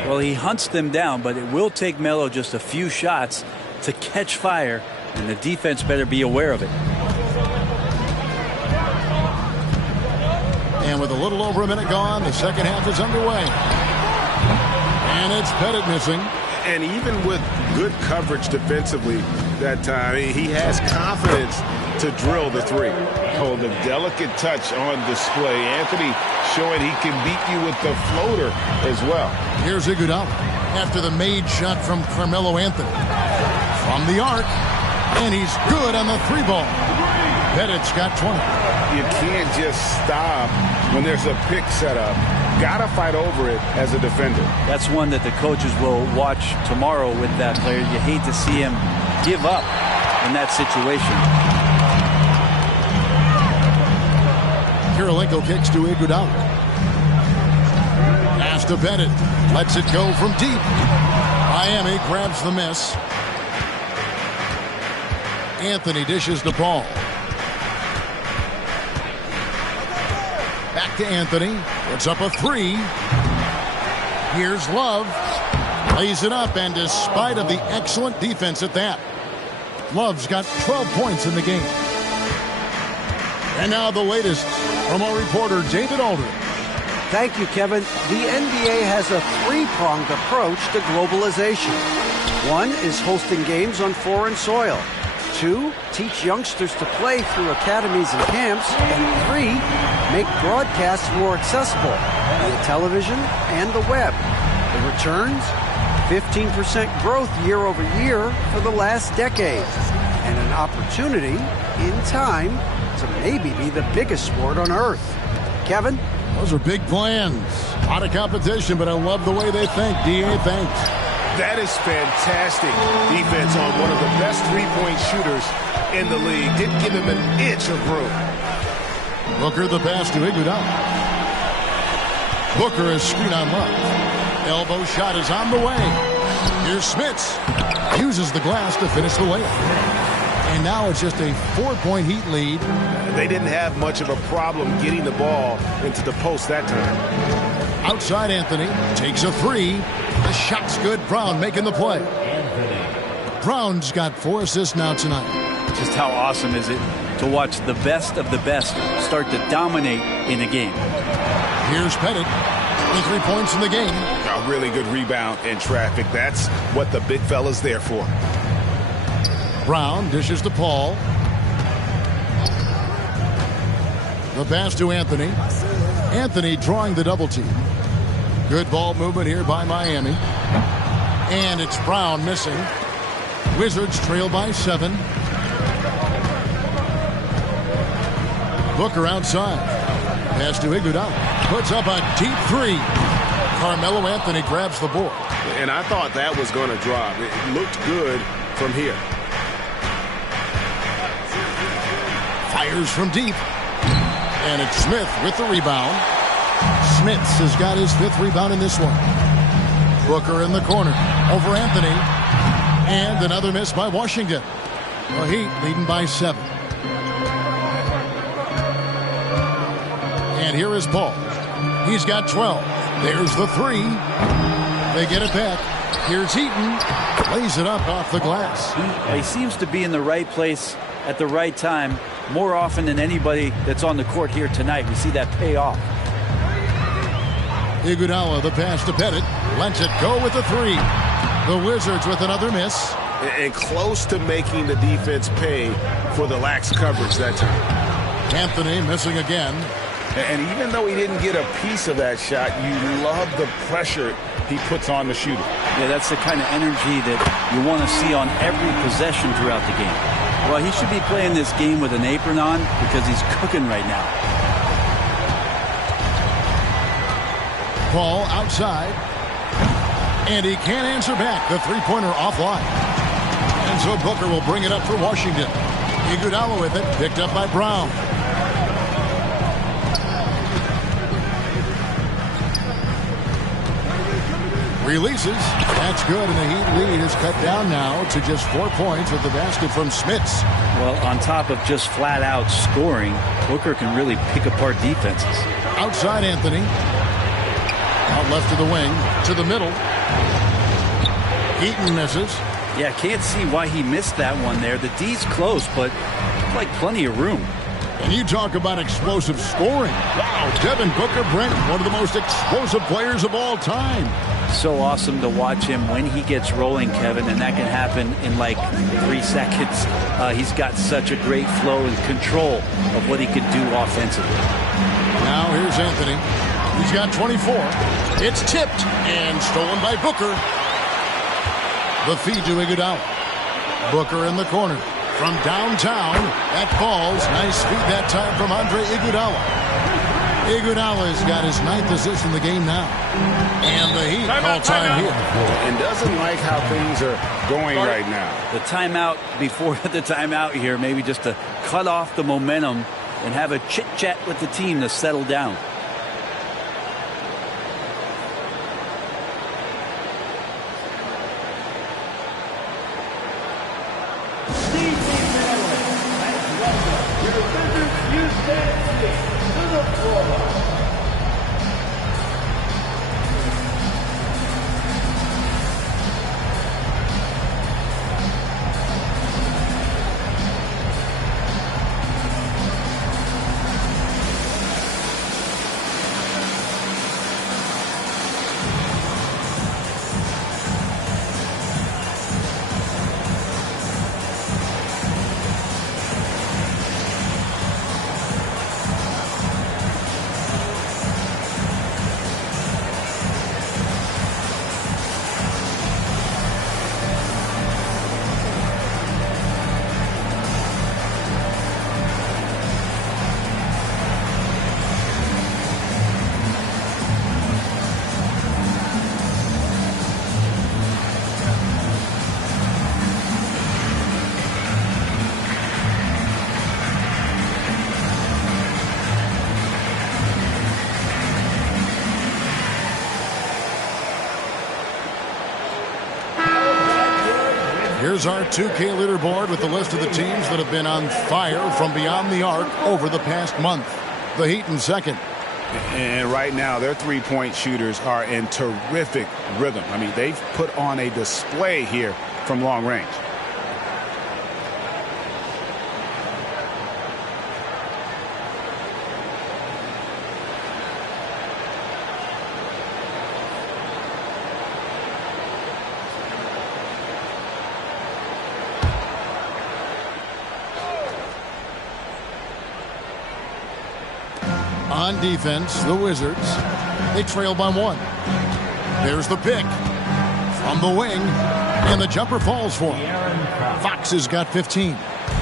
Well, he hunts them down, but it will take Melo just a few shots to catch fire, and the defense better be aware of it. And with a little over a minute gone, the second half is underway. And it's Pettit missing. And even with good coverage defensively that time, he has confidence to drill the 3. Oh, the delicate touch on display. Anthony showing he can beat you with the floater as well. Here's Iguodala after the made shot from Carmelo Anthony. From the arc, and he's good on the 3 ball. Pettit's got 20. You can't just stop when there's a pick set up. Gotta fight over it as a defender. That's one that the coaches will watch tomorrow with that player. You hate to see him give up in that situation. Kirilenko kicks to Iguodala. Pass to Bennett. Lets it go from deep. Miami grabs the miss. Anthony dishes the ball. Back to Anthony. Puts up a three. Here's Love. Lays it up, and despite of the excellent defense at that, Love's got 12 points in the game. And now the latest from our reporter, David Aldridge. Thank you, Kevin. The NBA has a three-pronged approach to globalization. One is hosting games on foreign soil. 2, teach youngsters to play through academies and camps. And 3, make broadcasts more accessible via television and the web. The returns? 15% growth year over year for the last decade. And an opportunity, in time, to maybe be the biggest sport on earth. Kevin? Those are big plans. A lot of competition, but I love the way they think. D.A., thanks. That is fantastic defense on one of the best three-point shooters in the league. Didn't give him an inch of room. Booker the pass to Iguodala. Booker is screen on Love. Elbow shot is on the way. Here's Smits. Uses the glass to finish the layup. And now it's just a 4-point Heat lead. They didn't have much of a problem getting the ball into the post that time. Outside Anthony takes a three. The shot's good. Brown making the play. Brown's got 4 assists now tonight. Just how awesome is it to watch the best of the best start to dominate in a game. Here's Pettit with 3 points in the game. A really good rebound in traffic. That's what the big fella's there for. Brown dishes to Paul. The pass to Anthony. Anthony drawing the double team. Good ball movement here by Miami. And it's Brown missing. Wizards trail by 7. Booker outside. Pass to Iguodala. Puts up a deep three. Carmelo Anthony grabs the board. And I thought that was going to drop. It looked good from here. Fires from deep. And it's Smith with the rebound. Smits has got his 5th rebound in this one. Booker in the corner. Over Anthony. And another miss by Washington. The Heat leading by 7. And here is Paul. He's got 12. There's the 3. They get it back. Here's Heaton. Lays it up off the glass. He seems to be in the right place at the right time more often than anybody that's on the court here tonight. We see that pay off. Iguodala, the pass to Pettit. Lets it go with the 3. The Wizards with another miss. And close to making the defense pay for the lax coverage that time. Anthony missing again. And even though he didn't get a piece of that shot, you love the pressure he puts on the shooter. Yeah, that's the kind of energy that you want to see on every possession throughout the game. Well, he should be playing this game with an apron on because he's cooking right now. Paul outside. And he can't answer back. The three-pointer offline. And so Booker will bring it up for Washington. Iguodala with it. Picked up by Brown. Releases. That's good, and the Heat lead is cut down now to just 4 points with the basket from Smits. Well, on top of just flat-out scoring, Booker can really pick apart defenses. Outside Anthony. Out left to the wing. To the middle. Heaton misses. Yeah, can't see why he missed that one there. The D's close, but like plenty of room. And you talk about explosive scoring. Wow, Devin Booker, Brent, one of the most explosive players of all time. So awesome to watch him when he gets rolling, Kevin, and that can happen in like 3 seconds. He's got such a great flow and control of what he can do offensively. Now here's Anthony. He's got 24. It's tipped and stolen by Booker. The feed to Iguodala. Booker in the corner. From downtown, that falls. Nice feed that time from Andre Iguodala. Iguodala's got his 9th assist in the game now. And the Heat call time here. And doesn't like how things are going right now. The timeout before the timeout here, maybe just to cut off the momentum and have a chit-chat with the team to settle down. Here's our 2K leaderboard with the list of the teams that have been on fire from beyond the arc over the past month. The Heat in second. And right now, their three-point shooters are in terrific rhythm. I mean, they've put on a display here from long range. On defense, the Wizards, they trail by 1. There's the pick from the wing, and the jumper falls for him. Fox has got 15.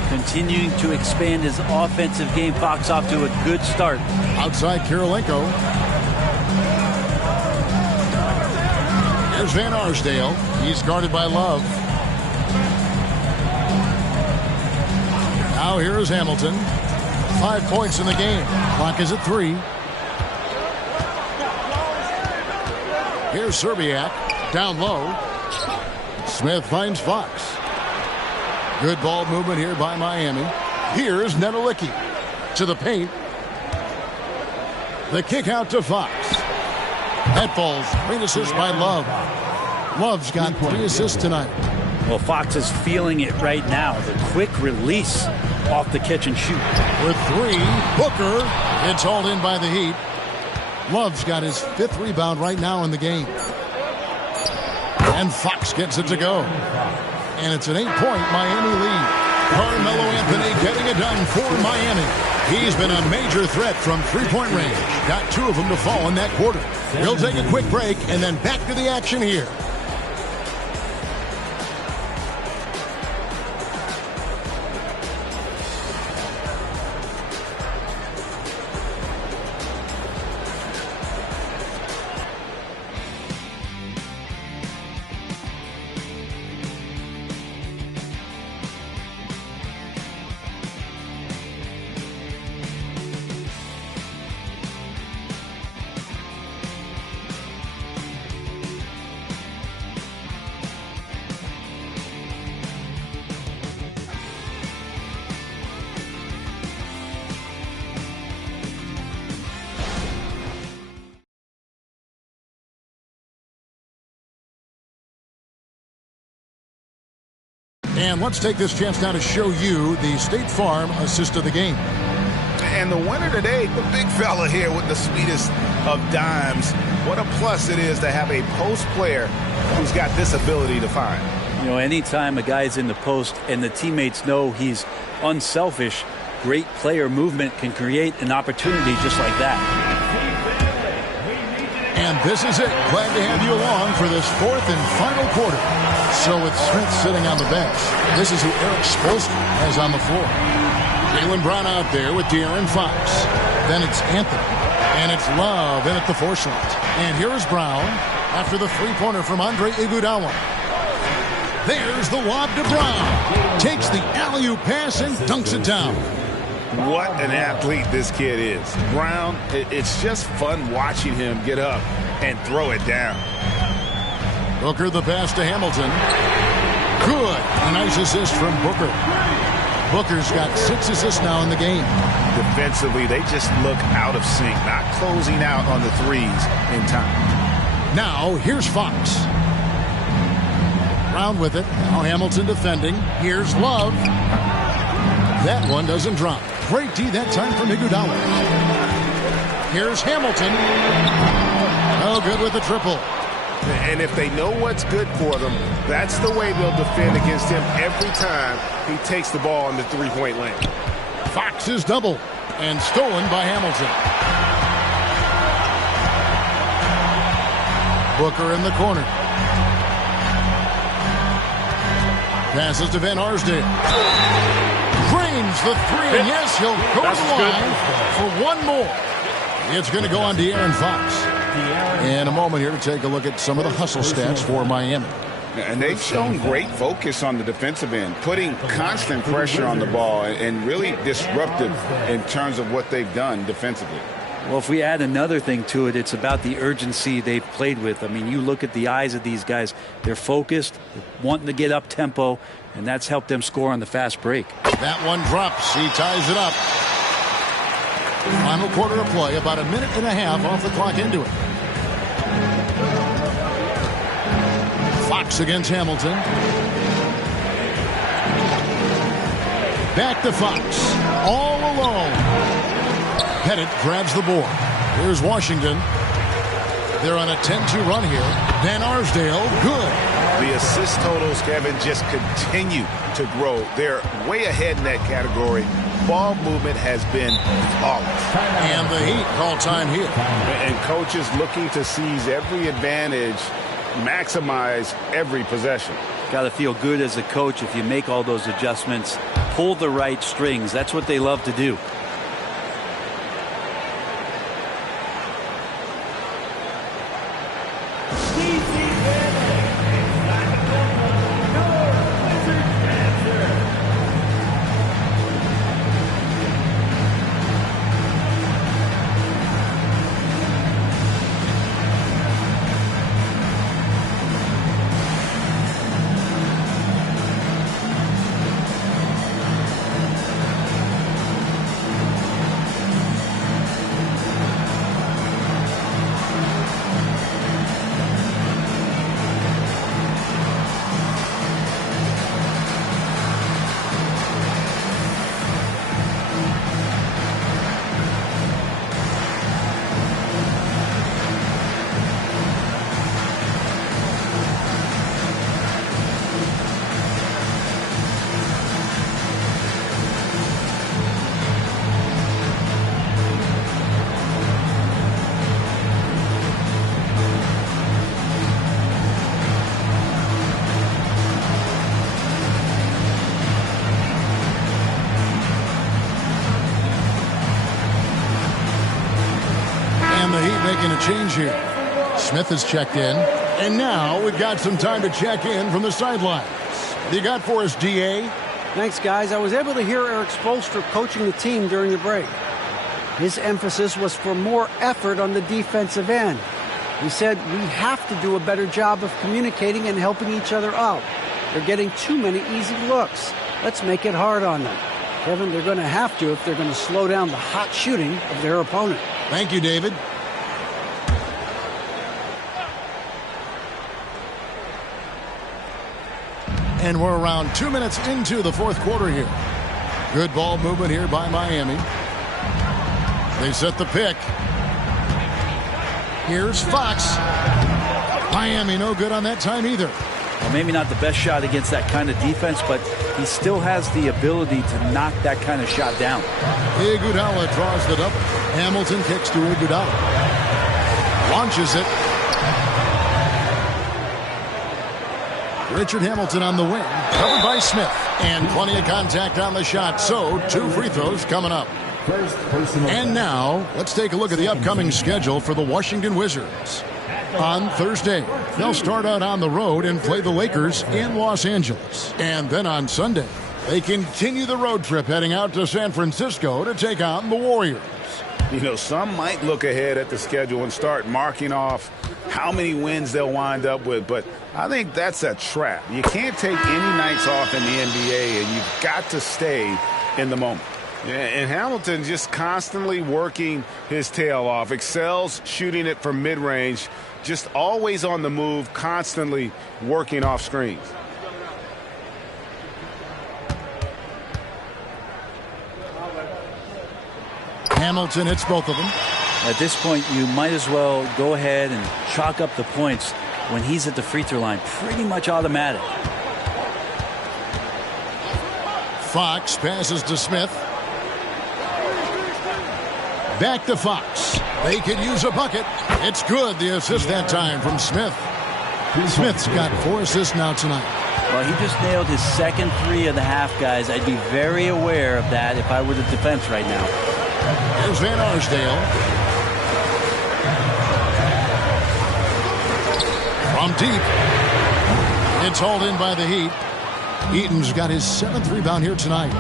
Continuing to expand his offensive game. Fox off to a good start. Outside Kirilenko. Here's Van Arsdale. He's guarded by Love. Now here is Hamilton. 5 points in the game. Clock is at 3. Here's Serbiak. Down low. Smith finds Fox. Good ball movement here by Miami. Here's Nedelicki to the paint. The kick out to Fox. That falls. Great assist by Love. Love's got 3 assists tonight. Well, Fox is feeling it right now. The quick release off the catch and shoot. With 3, Booker. It's hauled in by the Heat. Love's got his 5th rebound right now in the game. And Fox gets it to go. And it's an 8-point Miami lead. Carmelo Anthony getting it done for Miami. He's been a major threat from three-point range. Got 2 of them to fall in that quarter. We'll take a quick break and then back to the action here. And let's take this chance now to show you the State Farm assist of the game. And the winner today, the big fella here with the sweetest of dimes. What a plus it is to have a post player who's got this ability to find. You know, anytime a guy's in the post and the teammates know he's unselfish, great player movement can create an opportunity just like that. And this is it. Glad to have you along for this 4th and final quarter. So with Smith sitting on the bench, this is who Eric Spoelstra has on the floor. Jaylen Brown out there with De'Aaron Fox. Then it's Anthony. And it's Love in at the force shot. And here is Brown after the three-pointer from Andre Iguodala. There's the lob to Brown. Takes the alley-oop pass and dunks it down. What an athlete this kid is. Brown, it's just fun watching him get up and throw it down. Booker the pass to Hamilton. Good. A nice assist from Booker. Booker's got 6 assists now in the game. Defensively, they just look out of sync, not closing out on the threes in time. Now, here's Fox. Brown with it. Now Hamilton defending. Here's Love. That one doesn't drop. Great D that time from Iguodala. Here's Hamilton. Oh, good with the triple. And if they know what's good for them, that's the way they'll defend against him every time he takes the ball in the three-point lane. Fox is double and stolen by Hamilton. Booker in the corner. Passes to Van Arsdale. Drains the three, and yes, he'll go to the line for one more. It's going to go on De'Aaron Fox. In a moment here to take a look at some of the hustle stats for Miami. And they've shown great focus on the defensive end, putting constant pressure on the ball and really disruptive in terms of what they've done defensively. Well, if we add another thing to it, it's about the urgency they've played with. I mean, you look at the eyes of these guys. They're focused, wanting to get up tempo, and that's helped them score on the fast break. That one drops. He ties it up. Final quarter of play, about a minute and a half off the clock into it. Fox against Hamilton. Back to Fox. All alone. Pettit grabs the board. Here's Washington. They're on a 10-2 run here. Van Arsdale, good. The assist totals, Kevin, just continue to grow. They're way ahead in that category. Ball movement has been flawless. And the Heat call time here. And coaches looking to seize every advantage, maximize every possession. Got to feel good as a coach if you make all those adjustments, pull the right strings. That's what they love to do. A change here. Smith has checked in, and now we've got some time to check in from the sidelines. What you got for us, DA? Thanks, guys. I was able to hear Eric Spoelstra coaching the team during the break. His emphasis was for more effort on the defensive end. He said we have to do a better job of communicating and helping each other out. They're getting too many easy looks. Let's make it hard on them. Kevin, they're going to have to if they're going to slow down the hot shooting of their opponent. Thank you, David. And we're around 2 minutes into the fourth quarter here. Good ball movement here by Miami. They set the pick. Here's Fox. Miami no good on that time either. Well, maybe not the best shot against that kind of defense, but he still has the ability to knock that kind of shot down. Iguodala draws the double. Hamilton kicks to Iguodala. Launches it. Richard Hamilton on the wing, covered by Smith, and plenty of contact on the shot, so 2 free throws coming up. And now, let's take a look at the upcoming schedule for the Washington Wizards. On Thursday, they'll start out on the road and play the Lakers in Los Angeles. And then on Sunday, they continue the road trip heading out to San Francisco to take on the Warriors. You know, some might look ahead at the schedule and start marking off how many wins they'll wind up with, but I think that's a trap. You can't take any nights off in the NBA, and you've got to stay in the moment. Yeah, and Hamilton just constantly working his tail off, excels shooting it from mid-range, just always on the move, constantly working off screens. Hamilton hits both of them. At this point, you might as well go ahead and chalk up the points when he's at the free throw line. Pretty much automatic. Fox passes to Smith. Back to Fox. They could use a bucket. It's good. The assist that time from Smith. Smith's got 4 assists now tonight. Well, he just nailed his second 3 of the half, guys. I'd be very aware of that if I were the defense right now. Here's Van Arsdale. From deep. It's hauled in by the Heat. Eaton's got his 7th rebound here tonight.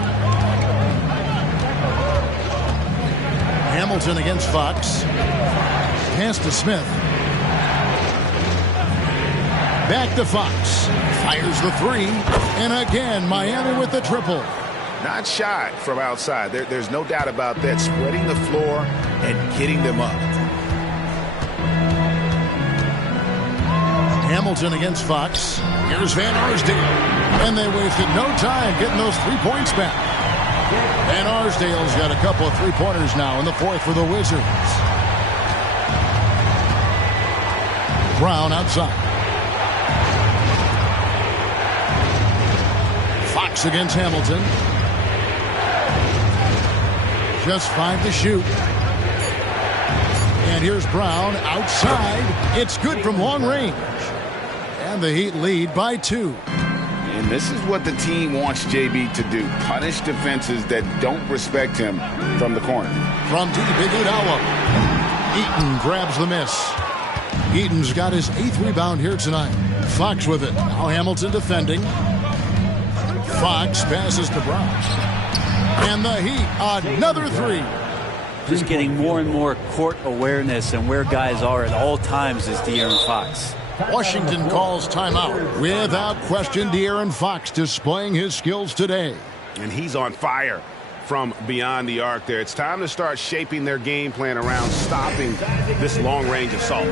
Hamilton against Fox. Pass to Smith. Back to Fox. Fires the 3. And again, Miami with the triple. Not shy from outside. There's no doubt about that. Spreading the floor and getting them up. Hamilton against Fox. Here's Van Arsdale. And they wasted no time getting those 3 points back. Van Arsdale's got a couple of 3-pointers now in the 4th for the Wizards. Brown outside. Fox against Hamilton. Just 5 to shoot. And here's Brown outside. It's good from long range. And the Heat lead by 2. And this is what the team wants JB to do. Punish defenses that don't respect him from the corner. From deep, Iguodala. Eaton grabs the miss. Eaton's got his 8th rebound here tonight. Fox with it. Now Hamilton defending. Fox passes to Brown. And the Heat, another 3. Just getting more and more court awareness and where guys are at all times is De'Aaron Fox. Washington calls timeout. Without question, De'Aaron Fox displaying his skills today. And he's on fire from beyond the arc there. It's time to start shaping their game plan around stopping this long-range assault.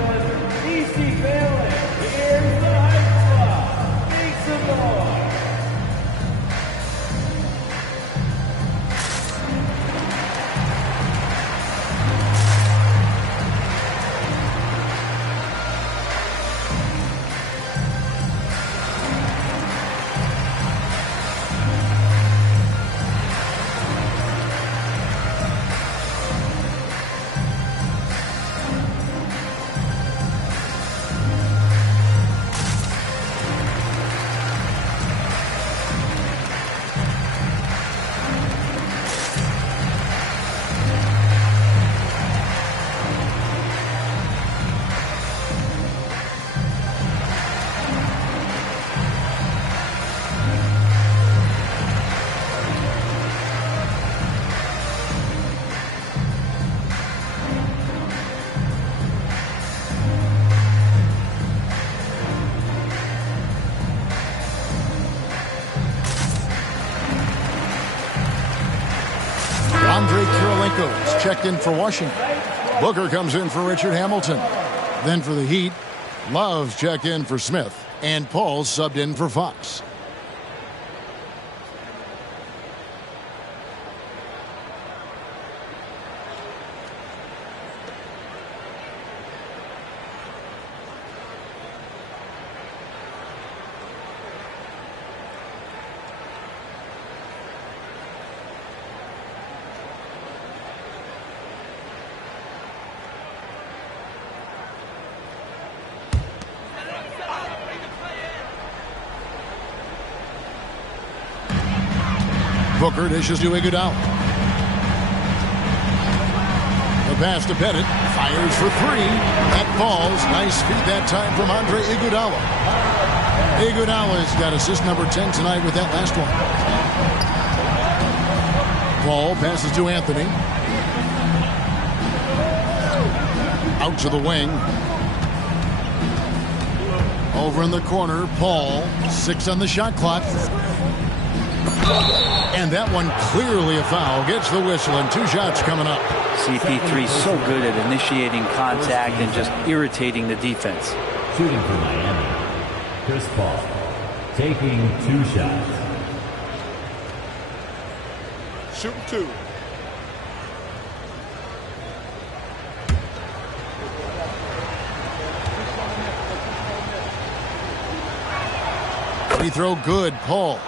Andre Kirilenko is checked in for Washington. Booker comes in for Richard Hamilton. Then for the Heat, Love's checked in for Smith. And Paul's subbed in for Fox. Booker dishes to Iguodala. pass to Pettit. Fires for three. That falls. Nice feed that time from Andre Iguodala. Iguodala's got assist number 10 tonight with that last one. Paul passes to Anthony. Out to the wing. Over in the corner, Paul. 6 on the shot clock. And that one clearly a foul. Gets the whistle and 2 shots coming up. CP3 so good at initiating contact and just irritating the defense. Shooting for Miami, Chris Paul, taking 2 shots. Shooting 2. Free throw good, Paul.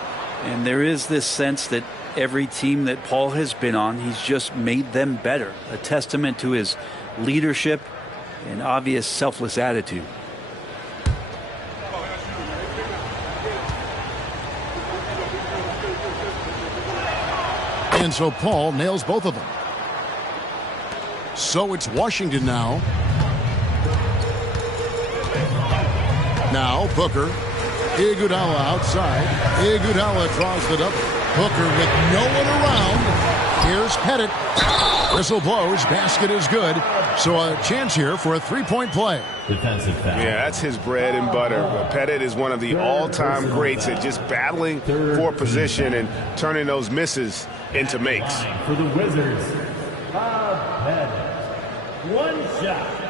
And there is this sense that every team that Paul has been on, he's just made them better. A testament to his leadership and obvious selfless attitude. And so Paul nails both of them. So it's Washington now. Now Booker. Iguodala outside. Iguodala draws it up. Booker with no one around. Here's Pettit. Whistle blows. Basket is good. So a chance here for a 3-point play. Defensive foul. Yeah, that's his bread and butter. Pettit is one of the all-time greats at just battling for position and turning those misses into makes. For the Wizards, Bob Pettit. 1 shot.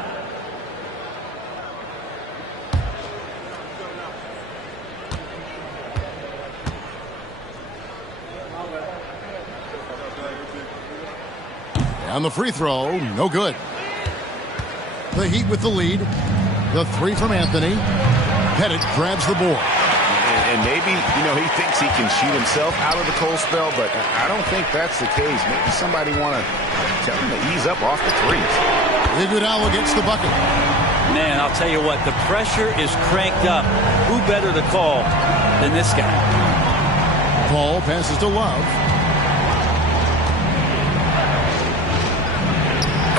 On the free throw, no good. The Heat with the lead. The 3 from Anthony. Pettit grabs the board. And maybe, he thinks he can shoot himself out of the cold spell, but I don't think that's the case. Maybe somebody want to tell him to ease up off the threes. Iguodala gets the bucket. Man, I'll tell you what, the pressure is cranked up. Who better to call than this guy? Paul passes to Love.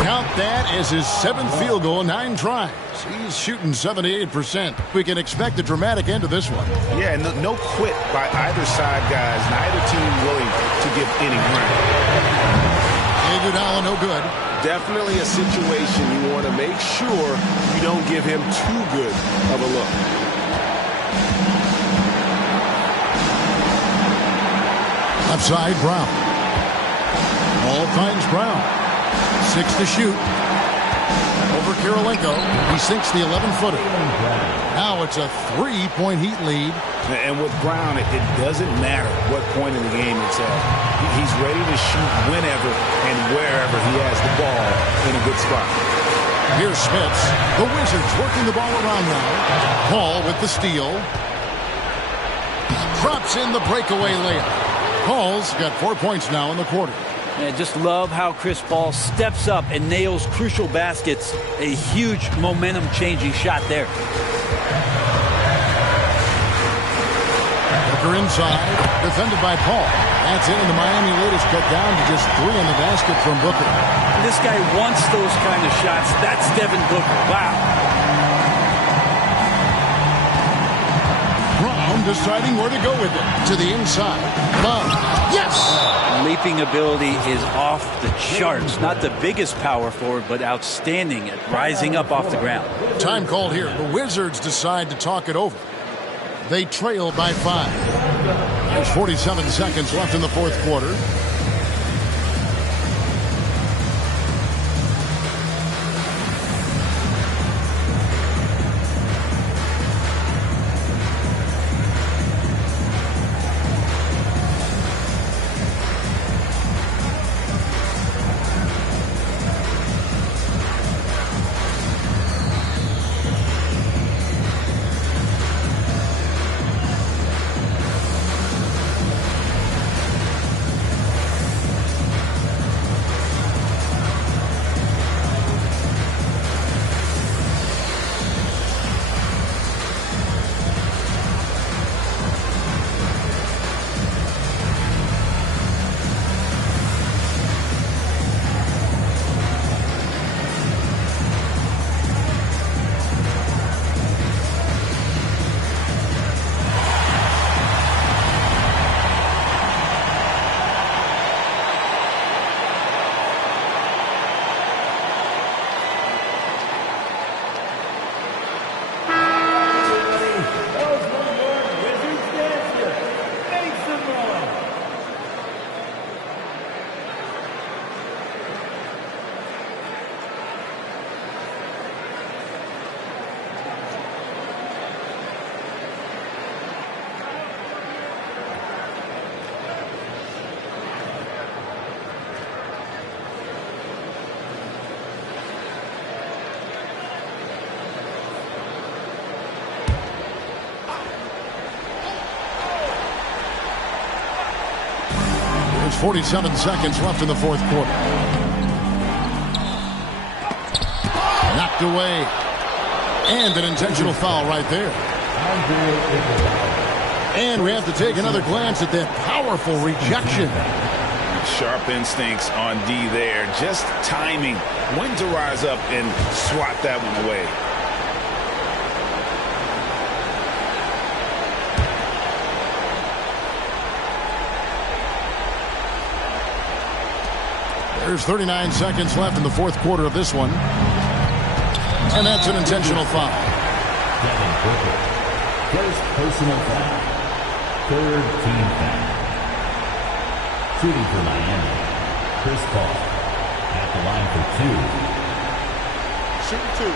Count that as his 7th field goal in 9 tries. He's shooting 78%. We can expect a dramatic end to this one. Yeah, and no quit by either side, guys. Neither team willing to give any ground. Iguodala no good. Definitely a situation you want to make sure you don't give him too good of a look. Left side, Brown. Ball finds Brown. 6 to shoot. Over Kirilenko. He sinks the 11-footer. Now it's a 3-point Heat lead. And with Brown, it doesn't matter what point in the game it's at. He's ready to shoot whenever and wherever he has the ball in a good spot. Here's Smits. The Wizards working the ball around now. Paul with the steal. Drops in the breakaway layup. Paul's got 4 points now in the quarter. I just love how Chris Paul steps up and nails crucial baskets. A huge momentum-changing shot there. Booker inside, defended by Paul. That's it, and the Miami lead is cut down to just 3 in the basket from Booker. This guy wants those kind of shots. That's Devin Booker. Wow. Brown deciding where to go with it. To the inside. Love. Yes! Leaping ability is off the charts. Not the biggest power forward, but outstanding at rising up off the ground. Time called here. The Wizards decide to talk it over. They trail by 5. There's 47 seconds left in the 4th quarter. 47 seconds left in the fourth quarter. Knocked away. And an intentional foul right there. And we have to take another glance at that powerful rejection. Sharp instincts on D there. Just timing when to rise up and swat that one away. There's 39 seconds left in the fourth quarter of this one. And that's an intentional foul. Devin Booker. First personal foul. Third team foul. Shooting for Miami, Chris Paul. At the line for 2. Shooting 2.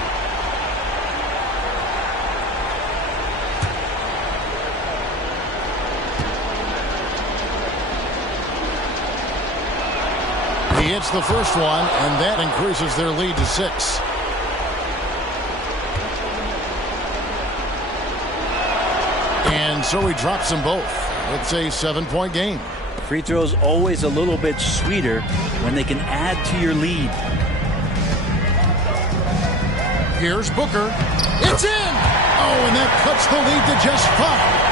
He hits the first one, and that increases their lead to 6. And so he drops them both. It's a 7-point game. Free throws always a little bit sweeter when they can add to your lead. Here's Booker. It's in! Oh, and that cuts the lead to just 5.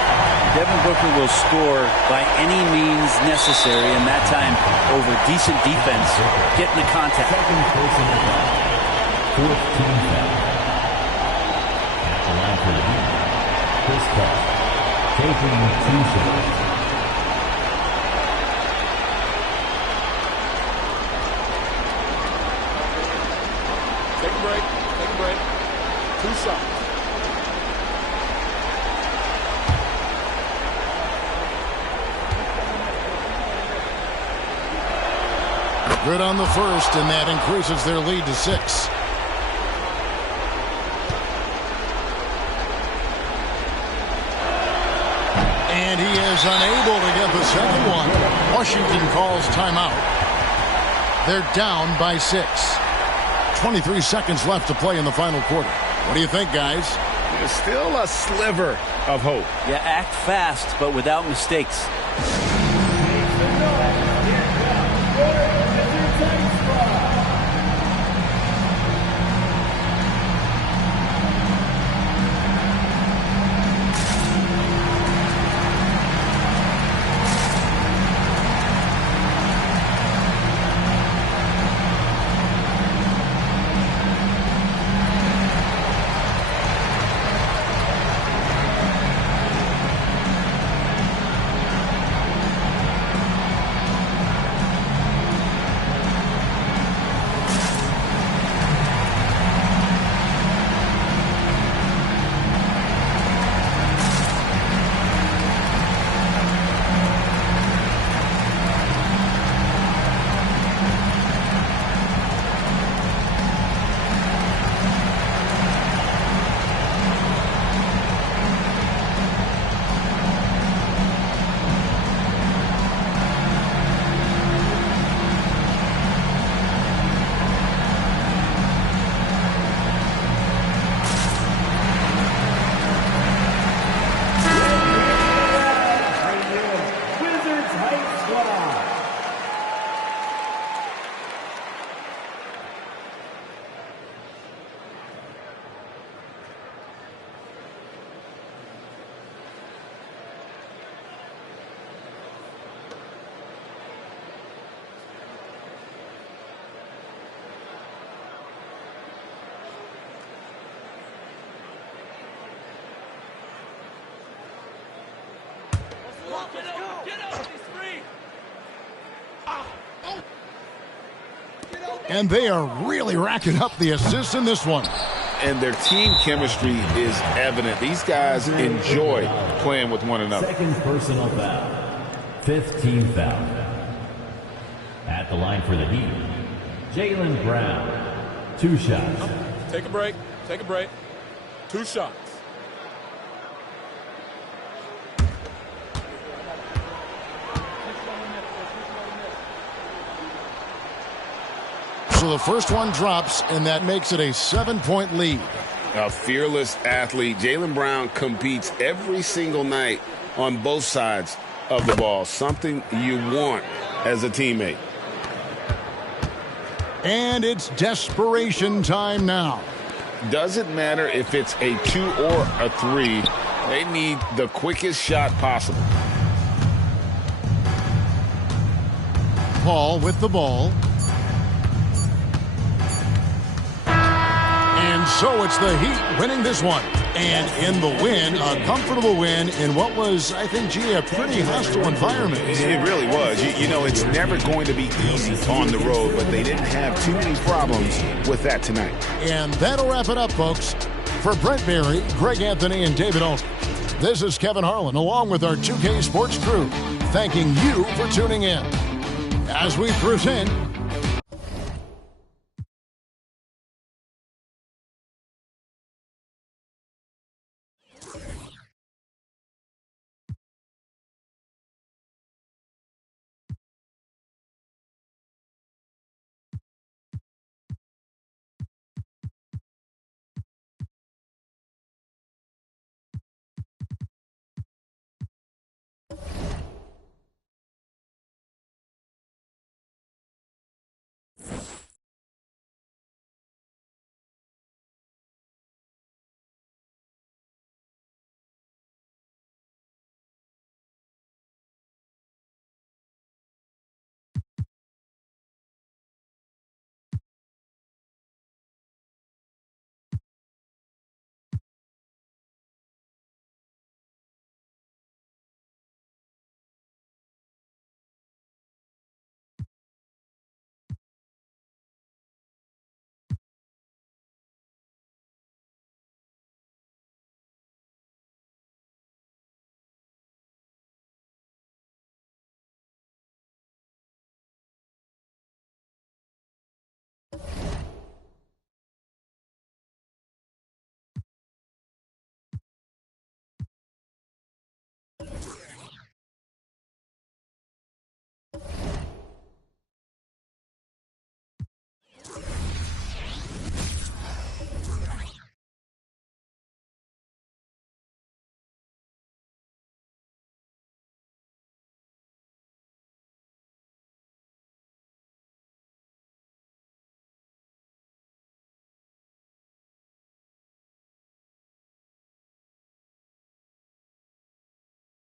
Devin Booker will score by any means necessary, and that time over decent defense, getting the contact. Second personal foul. Fourth team foul. At the line for the Heat, Chris Paul. Taking 2 shots. Take a break. Take a break. 2 shots. Good on the first, and that increases their lead to 6. And he is unable to get the second one. Washington calls timeout. They're down by 6. 23 seconds left to play in the final quarter. What do you think, guys? There's still a sliver of hope. Yeah, act fast, but without mistakes. And they are really racking up the assists in this one. And their team chemistry is evident. These guys enjoy playing with one another. Second personal foul. Fifth team foul. At the line for the Heat, Jaylen Brown. 2 shots. Take a break. Take a break. 2 shots. So the first one drops, and that makes it a 7-point lead. A fearless athlete. Jaylen Brown competes every single night on both sides of the ball. Something you want as a teammate. And it's desperation time now. Doesn't matter if it's a 2 or a 3. They need the quickest shot possible. Paul with the ball. And so it's the Heat winning this one. And in the win, a comfortable win in what was, I think, a pretty hostile environment. It really was. You know, it's never going to be easy on the road, but they didn't have too many problems with that tonight. And that'll wrap it up, folks. For Brent Barry, Greg Anthony, and David Aldridge, this is Kevin Harlan, along with our 2K Sports crew, thanking you for tuning in as we present